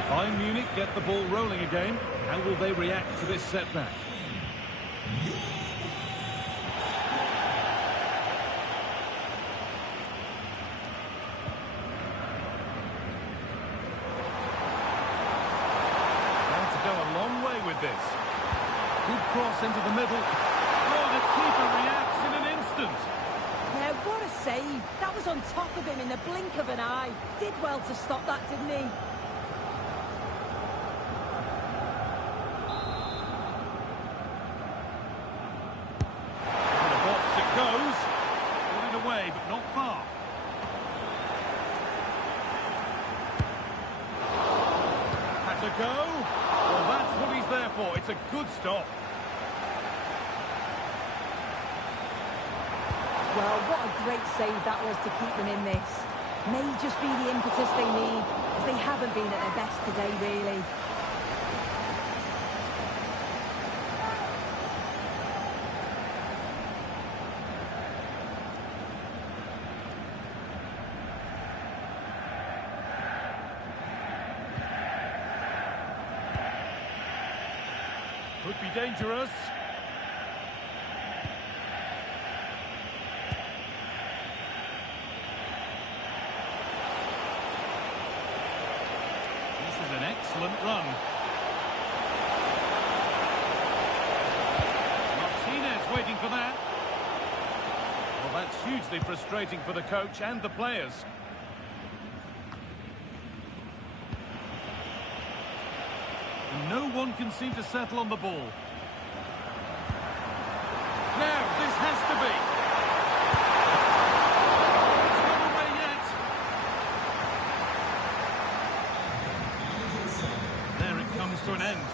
Bayern Munich get the ball rolling again. How will they react to this setback? This. Good cross into the middle. Oh, the keeper reacts in an instant. Yeah, what a save. That was on top of him in the blink of an eye. Did well to stop that, didn't he? In the box it goes. Got it away, but not far. Had to go. Well, that's what he's there for. It's a good stop. Well, what a great save that was to keep them in this. May just be the impetus they need, as they haven't been at their best today, really. Could be dangerous. This is an excellent run. Martinez waiting for that. Well, that's hugely frustrating for the coach and the players. No one can seem to settle on the ball. Now, this has to be. It's not away yet. There it comes to an end.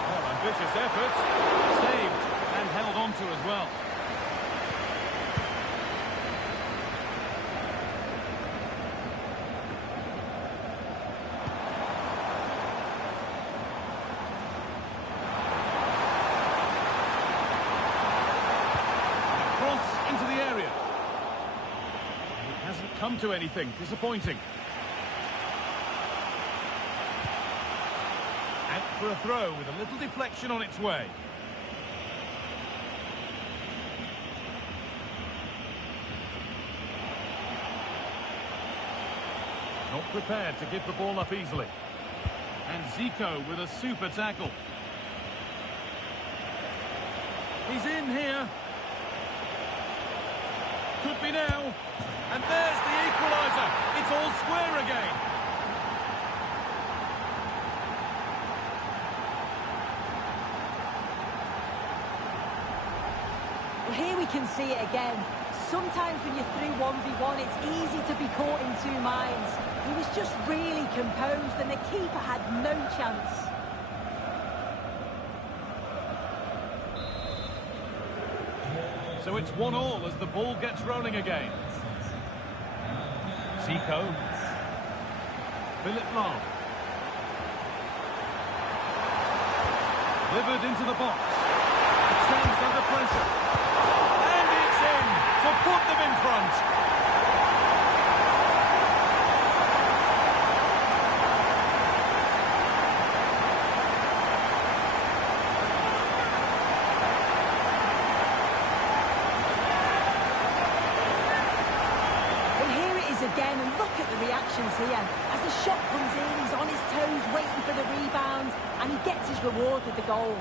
Well, ambitious efforts. Saved and held on to as well. Come to anything. Disappointing. Out for a throw with a little deflection on its way. prepared to give the ball up easily. And Zico with a super tackle. He's in here. Could be now. And there's the equaliser. It's all square again. Well, here we can see it again. Sometimes when you're through 1v1, it's easy to be caught in two minds. He was just really composed and the keeper had no chance. So it's 1-1 as the ball gets rolling again. Zico. Philip Lahm. Delivered into the box. A chance under pressure. And it's in to put them in front. Again, and look at the reactions here. As the shot comes in, he's on his toes waiting for the rebound, and he gets his reward with the goal.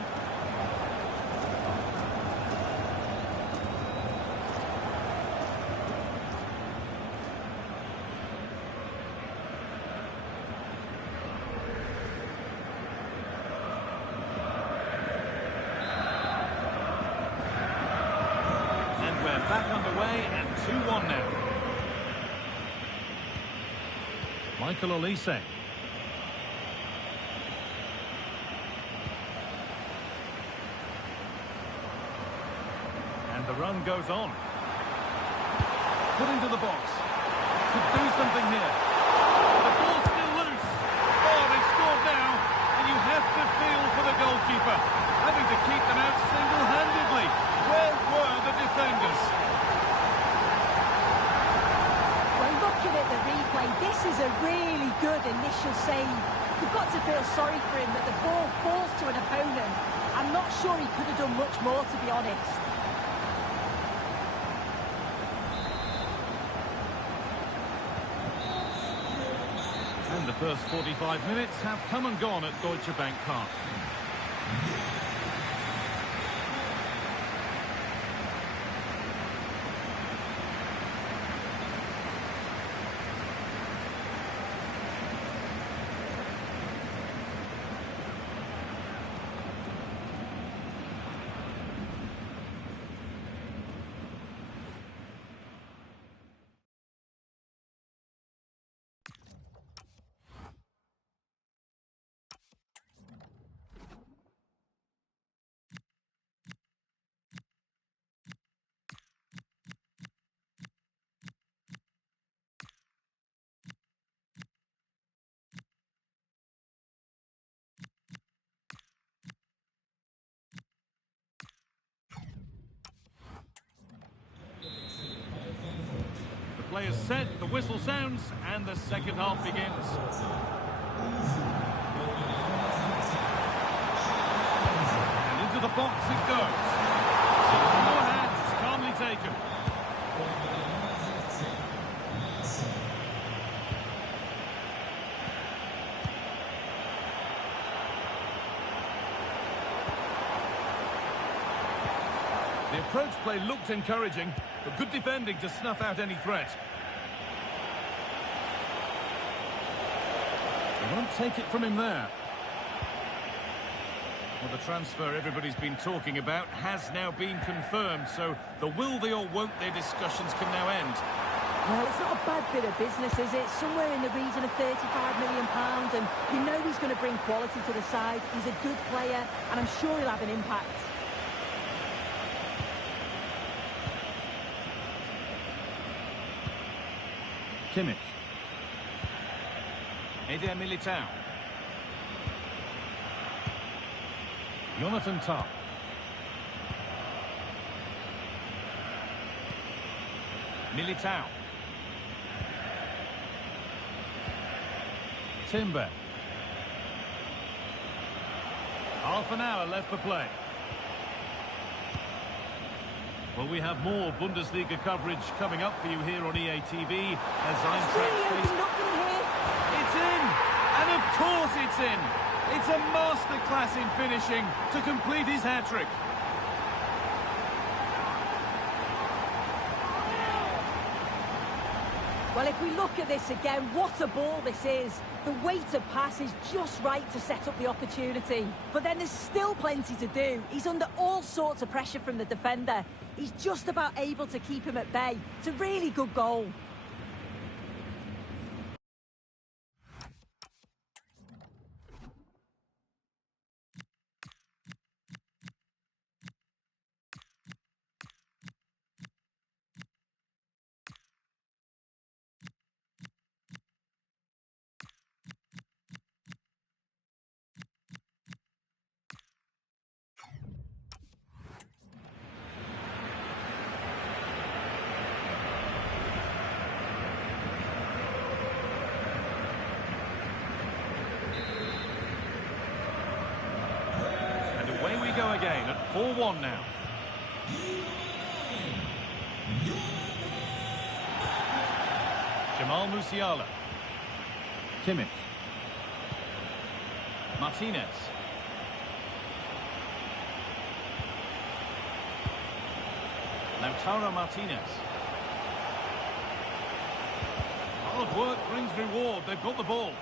And we're back underway and 2-1 now. Michael Olise. And the run goes on. Put into the box. Could do something here. The ball's still loose. Oh, they've scored now. And you have to feel for the goalkeeper. Having to keep them out single-handedly. Where were the defenders? Looking at the replay, this is a really good initial save. You've got to feel sorry for him that the ball falls to an opponent. I'm not sure he could have done much more, to be honest. And the first 45 minutes have come and gone at Deutsche Bank Park. Players set, the whistle sounds, and the second half begins. And into the box it goes. Four hands, calmly taken. The approach play looked encouraging, but good defending to snuff out any threat. They won't take it from him there. Well, the transfer everybody's been talking about has now been confirmed, so the will they or won't they discussions can now end. Well, it's not a bad bit of business, is it? Somewhere in the region of £35 million, and you know he's going to bring quality to the side. He's a good player, and I'm sure he'll have an impact. Kimmich. Eder Militao. Jonathan Tah. Militao. Timber. Half an hour left for play. Well, we have more Bundesliga coverage coming up for you here on EA TV as Eintrahkt really opened up from here. It's in. It's a masterclass in finishing to complete his hat-trick. Well, if we look at this again, what a ball this is. The weight of pass is just right to set up the opportunity. But then there's still plenty to do. He's under all sorts of pressure from the defender. He's just about able to keep him at bay. It's a really good goal. Away we go again at 4-1 now. Jamal Musiala. Kimmich. Martinez. Lautaro Martinez. Hard work brings reward. They've got the ball.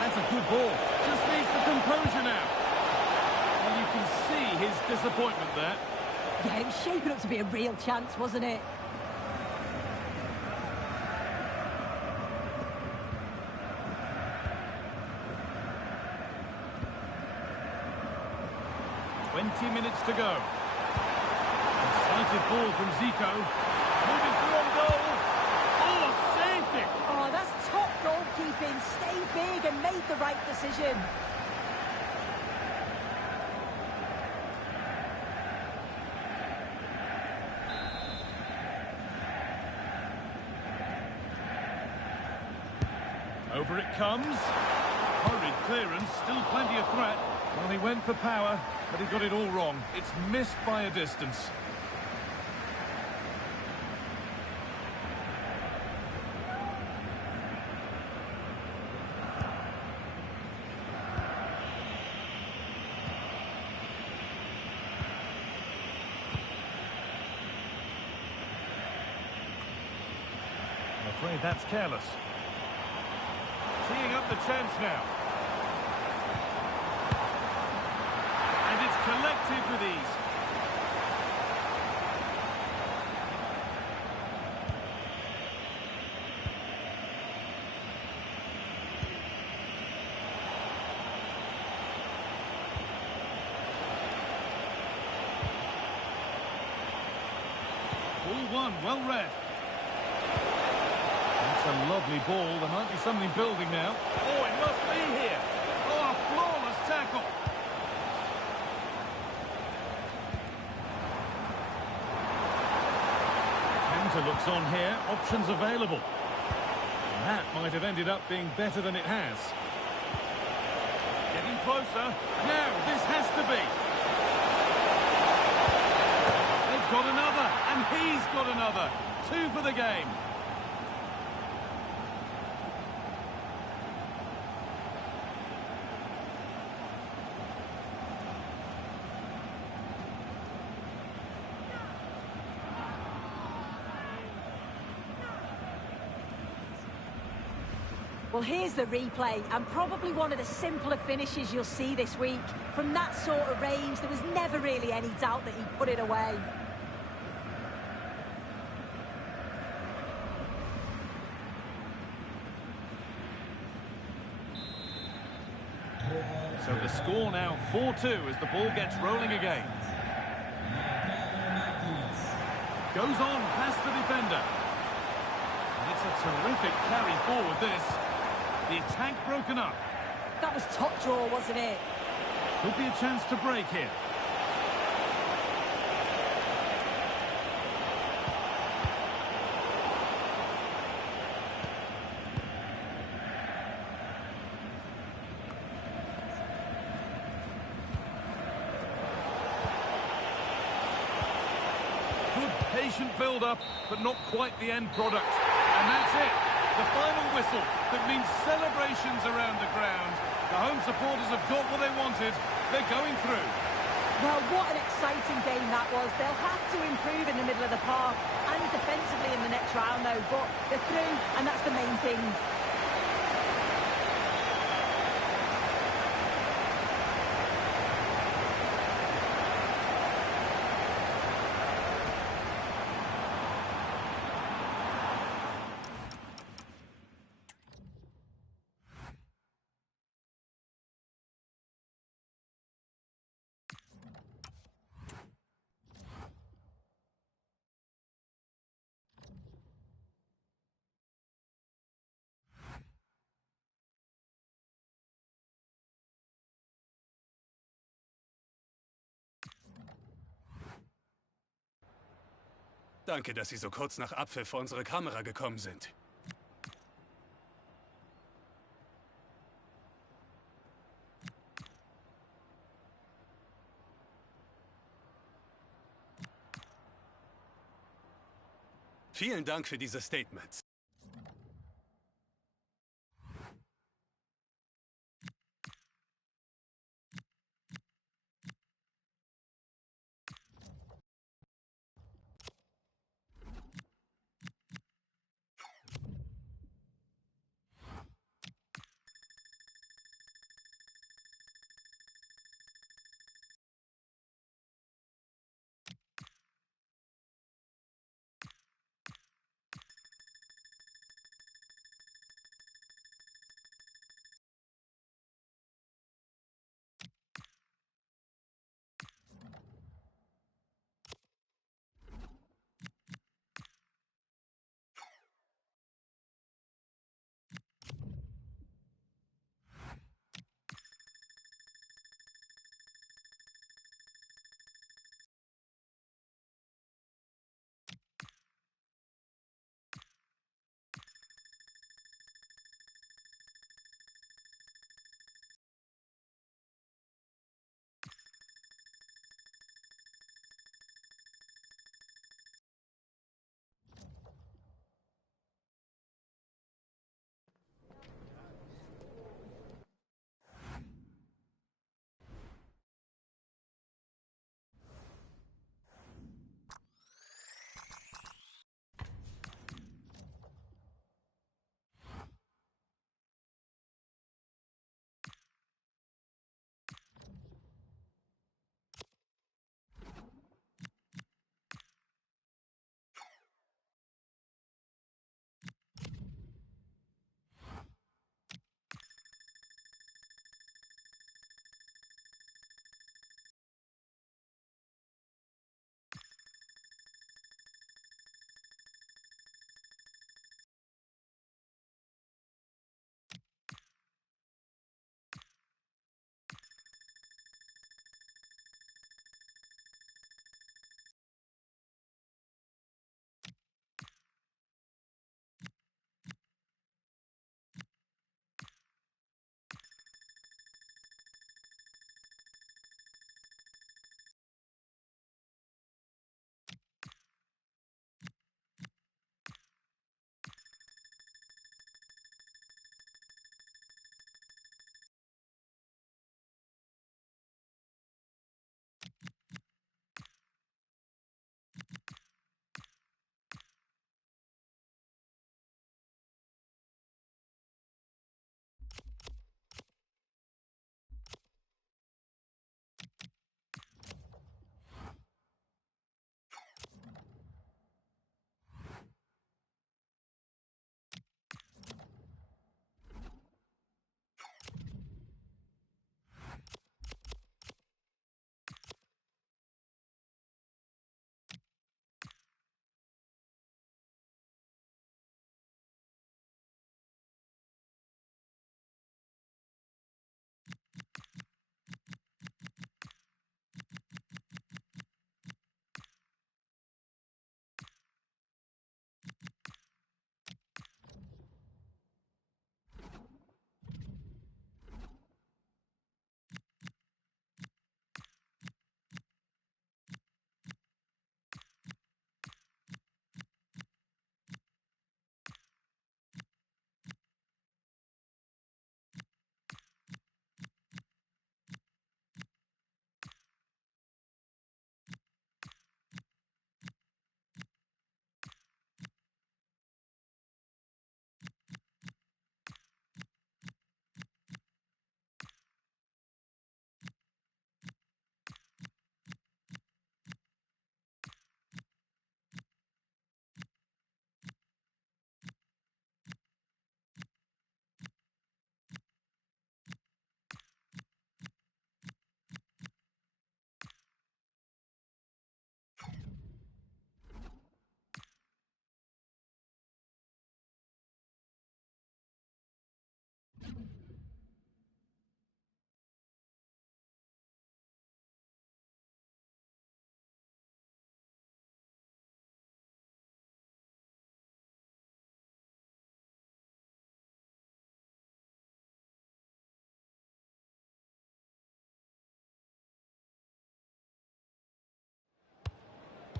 That's a good ball. Just needs the composure now. Well, you can see his disappointment there. Yeah, it was shaping up to be a real chance, wasn't it? Minutes to go. Decisive ball from Zico. Moving through on goal. Oh, saved it. Oh, that's top goalkeeping. Stayed big and made the right decision. Over it comes. Hurried clearance. Still plenty of threat. Well, he went for power, but he got it all wrong. It's missed by a distance. I'm afraid that's careless. Teeing up the chance now. Collected with ease. Ball one, well read. That's a lovely ball. There might be something building now. Oh, it must be here. Oh, a flawless tackle. Looks on here, options available. And that might have ended up being better than it has. Getting closer. Now, this has to be. They've got another, and he's got another. 2 for the game. Well, here's the replay, and probably one of the simpler finishes you'll see this week. From that sort of range, there was never really any doubt that he'd put it away. So the score now 4-2 as the ball gets rolling again. Goes on past the defender. And it's a terrific carry forward, this. The attack broken up. That was top draw, wasn't it? Could be a chance to break here. Good patient build-up, but not quite the end product. And that's it. The final whistle that means celebrations around the ground. The home supporters have got what they wanted. They're going through. Well, what an exciting game that was. They'll have to improve in the middle of the park and defensively in the next round, though. But they're through, and that's the main thing. Danke, dass Sie so kurz nach Abpfiff vor unsere Kamera gekommen sind. Vielen Dank für diese Statements.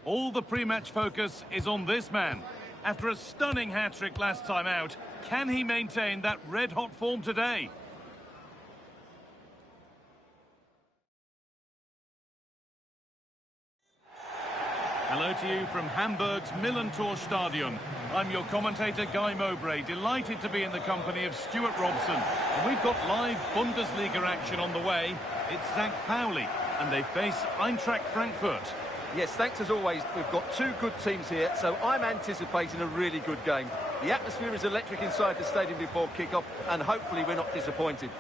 All the pre-match focus is on this man. After a stunning hat-trick last time out, can he maintain that red-hot form today? Hello to you from Hamburg's Millantor Stadion. I'm your commentator, Guy Mowbray, delighted to be in the company of Stuart Robson. And we've got live Bundesliga action on the way. It's St. Pauli, and they face Eintracht Frankfurt. Yes, thanks as always. We've got two good teams here, so I'm anticipating a really good game. The atmosphere is electric inside the stadium before kick-off, and hopefully we're not disappointed.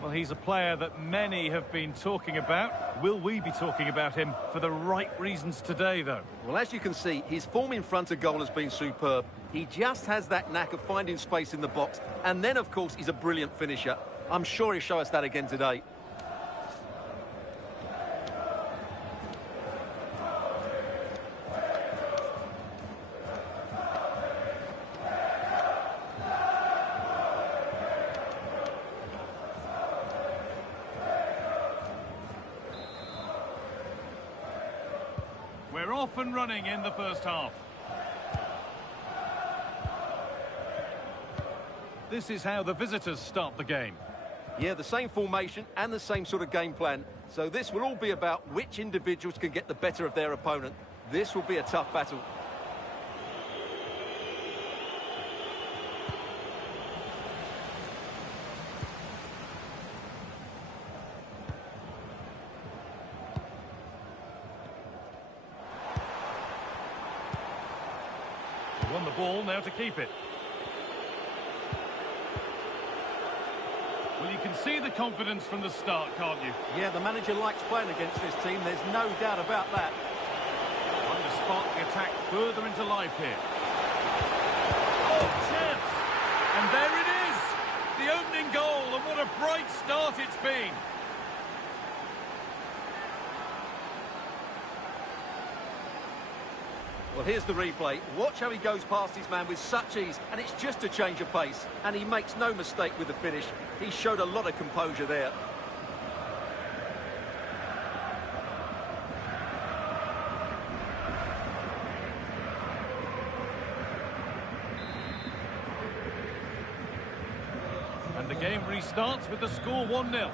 Well, he's a player that many have been talking about. Will we be talking about him for the right reasons today, though? Well, as you can see, his form in front of goal has been superb. He just has that knack of finding space in the box. And then, of course, he's a brilliant finisher. I'm sure he'll show us that again today. We're off and running in the first half. This is how the visitors start the game. Yeah, the same formation and the same sort of game plan. So this will all be about which individuals can get the better of their opponent. This will be a tough battle. They won the ball, now to keep it. Well, you can see the confidence from the start, can't you? Yeah, the manager likes playing against this team. There's no doubt about that. Trying to spark the attack further into life here. Oh, chance! And there it is! The opening goal, and what a bright start it's been. Well, here's the replay. Watch how he goes past his man with such ease, and it's just a change of pace. And he makes no mistake with the finish. He showed a lot of composure there. And the game restarts with the score 1-0.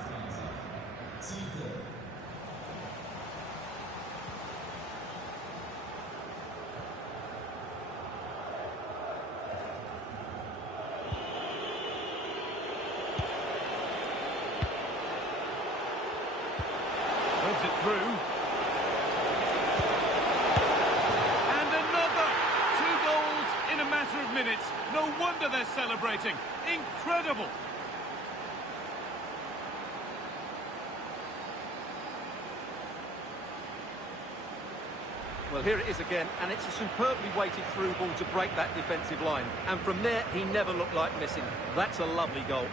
It through. And another! 2 goals in a matter of minutes. No wonder they're celebrating. Incredible! Well, here it is again, and it's a superbly weighted through ball to break that defensive line. And from there, he never looked like missing. That's a lovely goal.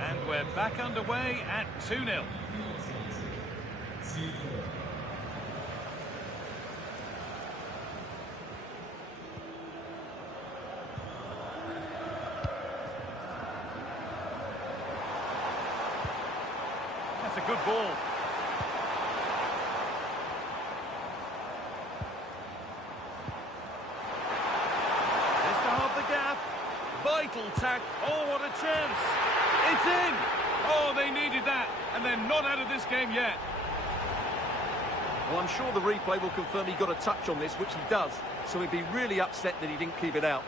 And we're back underway at 2-0. That's a good ball. Just to half the gap. Vital tack. Oh, what a chance. It's in! Oh, they needed that, and they're not out of this game yet. Well, I'm sure the replay will confirm he got a touch on this, which he does, so he'd be really upset that he didn't keep it out.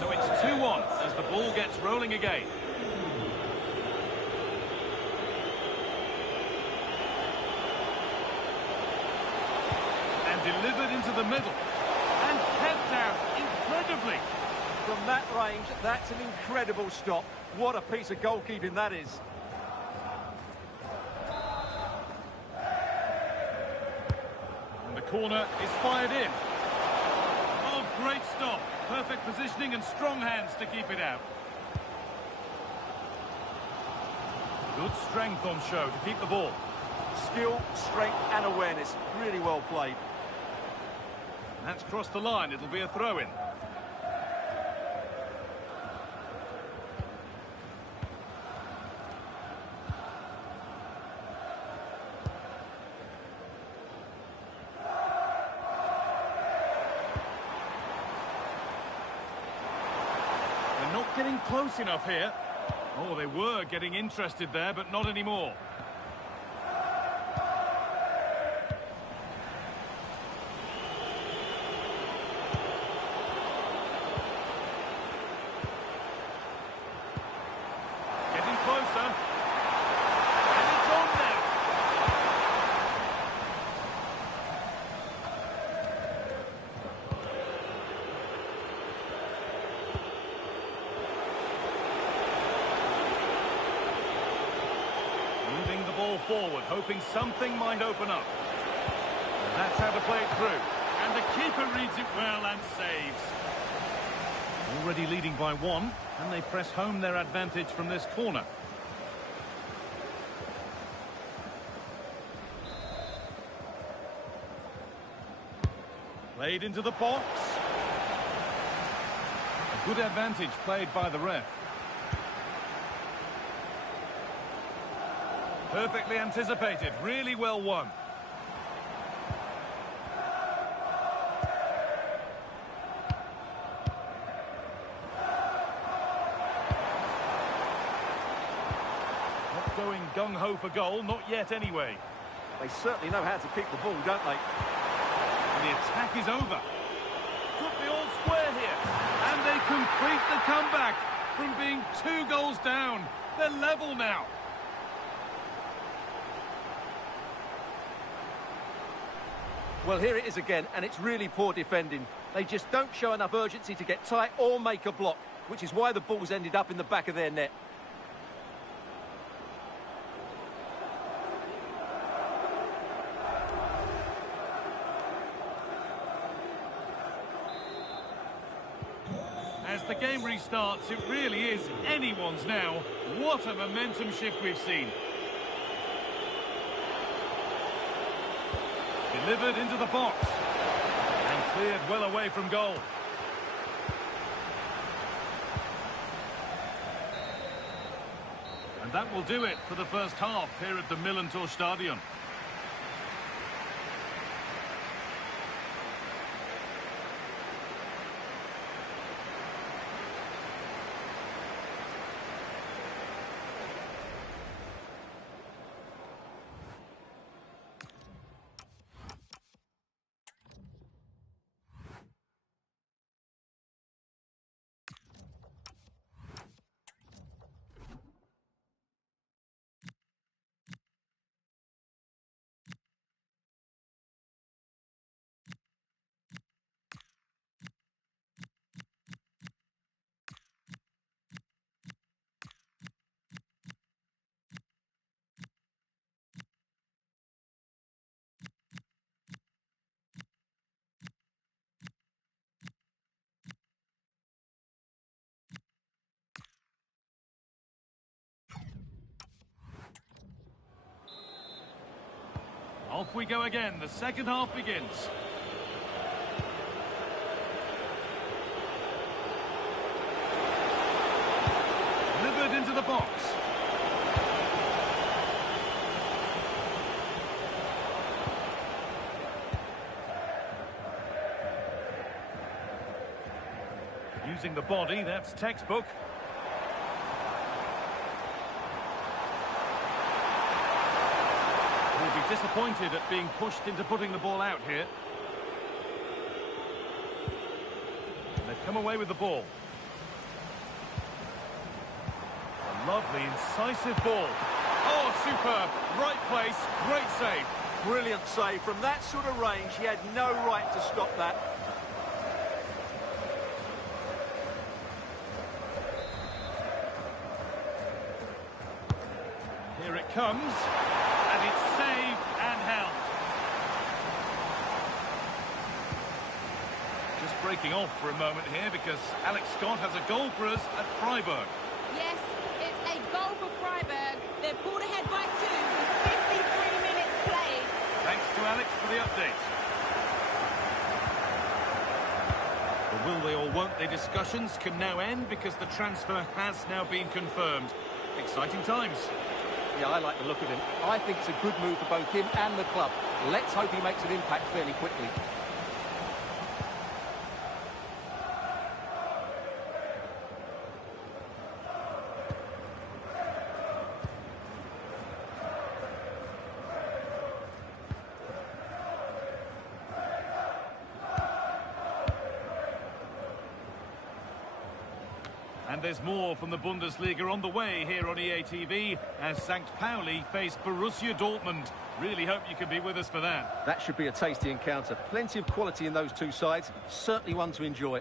So it's 2-1 as the ball gets rolling again. Delivered into the middle and kept out incredibly. From that range, that's an incredible stop. What a piece of goalkeeping that is. And the corner is fired in. Oh, great stop. Perfect positioning and strong hands to keep it out. Good strength on show to keep the ball. Skill, strength and awareness. Really well played. That's crossed the line. It'll be a throw-in. They're not getting close enough here. Oh, they were getting interested there, but not anymore. Getting closer. And it's on now. Moving the ball forward, hoping something might open up. And that's how to play it through. And the keeper reads it well and saves. Already leading by one, and they press home their advantage from this corner. Played into the box. A good advantage played by the ref. Perfectly anticipated, really well won. Not going gung-ho for goal, not yet anyway. They certainly know how to kick the ball, don't they? And the attack is over. Could be all square here. And they complete the comeback from being 2 goals down. They're level now. Well, here it is again, and it's really poor defending. They just don't show enough urgency to get tight or make a block, which is why the ball's ended up in the back of their net. As the game restarts, it really is anyone's now. What a momentum shift we've seen. Delivered into the box. And cleared well away from goal. And that will do it for the first half here at the Millantor Stadion. Off we go again. The second half begins. Delivered into the box. Using the body, that's textbook. Will be disappointed at being pushed into putting the ball out here. And they've come away with the ball. A lovely, incisive ball. Oh, superb. Right place, great save. Brilliant save. From that sort of range, he had no right to stop that. Here it comes. And it's saved and held. breaking off for a moment here because Alex Scott has a goal for us at Freiburg. Yes, it's a goal for Freiburg. They're pulled ahead by 2 with 53 minutes played. Thanks to Alex for the update. The will they or won't they discussions can now end because the transfer has now been confirmed. Exciting times. Yeah, I like the look of him. I think it's a good move for both him and the club. Let's hope he makes an impact fairly quickly. And there's more from the Bundesliga on the way here on EA TV as St. Pauli face Borussia Dortmund. Really hope you can be with us for that. That should be a tasty encounter. Plenty of quality in those two sides. Certainly one to enjoy.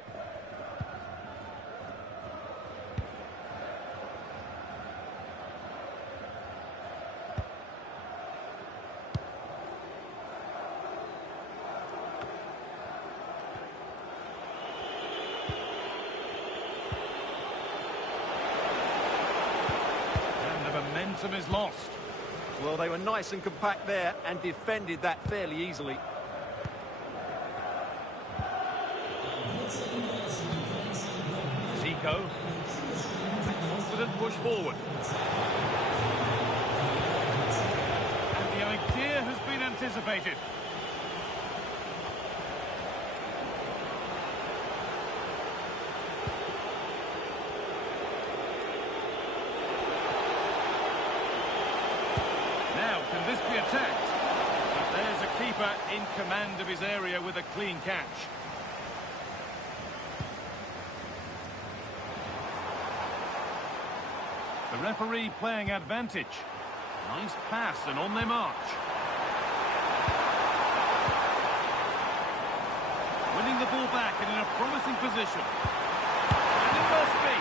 Momentum is lost. Well, they were nice and compact there and defended that fairly easily. Zico. A confident push forward. And the idea has been anticipated. Can this be attacked? But there's a keeper in command of his area with a clean catch. The referee playing advantage. Nice pass and on their march. Winning the ball back and in a promising position. And it must be.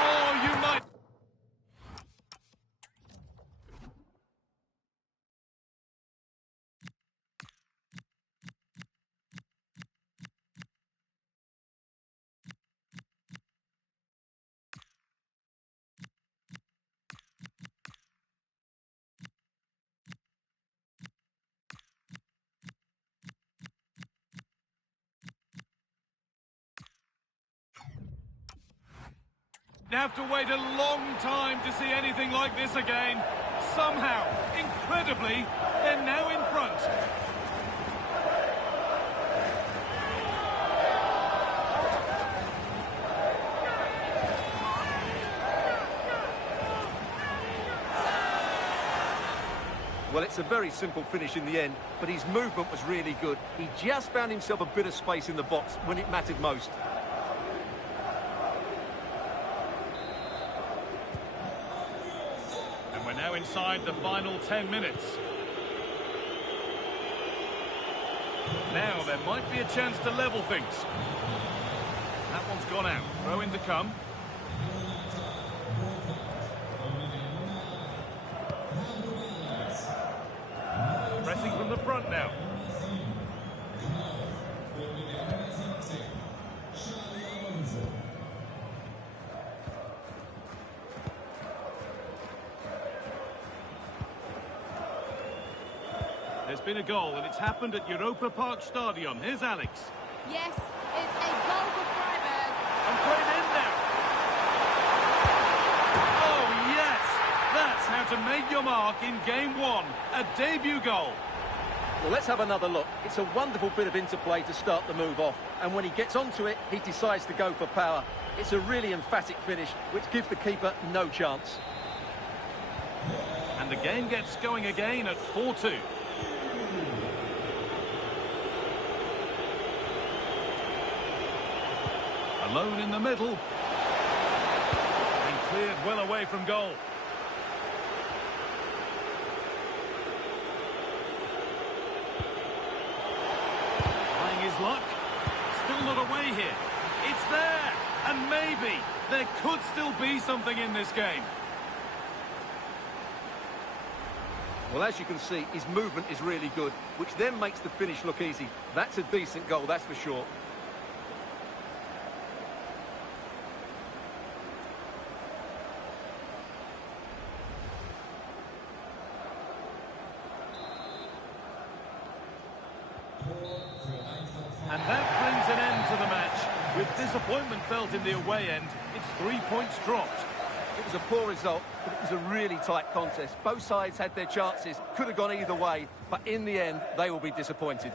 Oh, you might... have to wait a long time to see anything like this again. Somehow, incredibly, they're now in front. Well, it's a very simple finish in the end, but his movement was really good. He just found himself a bit of space in the box when it mattered most. Now inside the final 10 minutes. Now there might be a chance to level things. That one's gone out. Throw in to come. Pressing from the front now. There's been a goal, and it's happened at Europa Park Stadium. Here's Alex. Yes, it's a goal for Freiburg. And put it in now. Oh, yes! That's how to make your mark in game 1. A debut goal. Well, let's have another look. It's a wonderful bit of interplay to start the move off. And when he gets onto it, he decides to go for power. It's a really emphatic finish, which gives the keeper no chance. And the game gets going again at 4-2. Alone in the middle. And cleared well away from goal. Trying his luck. Still not away here. It's there. And maybe there could still be something in this game. Well, as you can see, his movement is really good, which then makes the finish look easy. That's a decent goal, that's for sure. disappointment felt in the away end. It's 3 points dropped. It was a poor result, but it was a really tight contest. Both sides had their chances, could have gone either way, but in the end, they will be disappointed.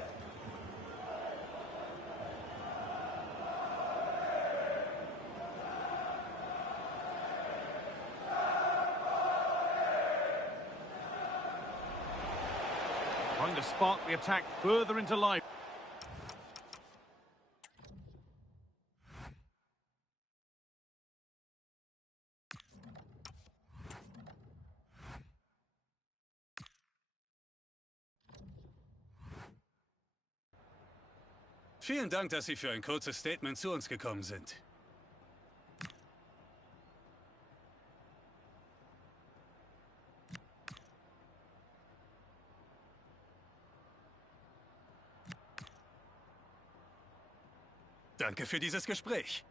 Trying to spark the attack further into life. Vielen Dank, dass Sie für ein kurzes Statement zu uns gekommen sind. Danke für dieses Gespräch.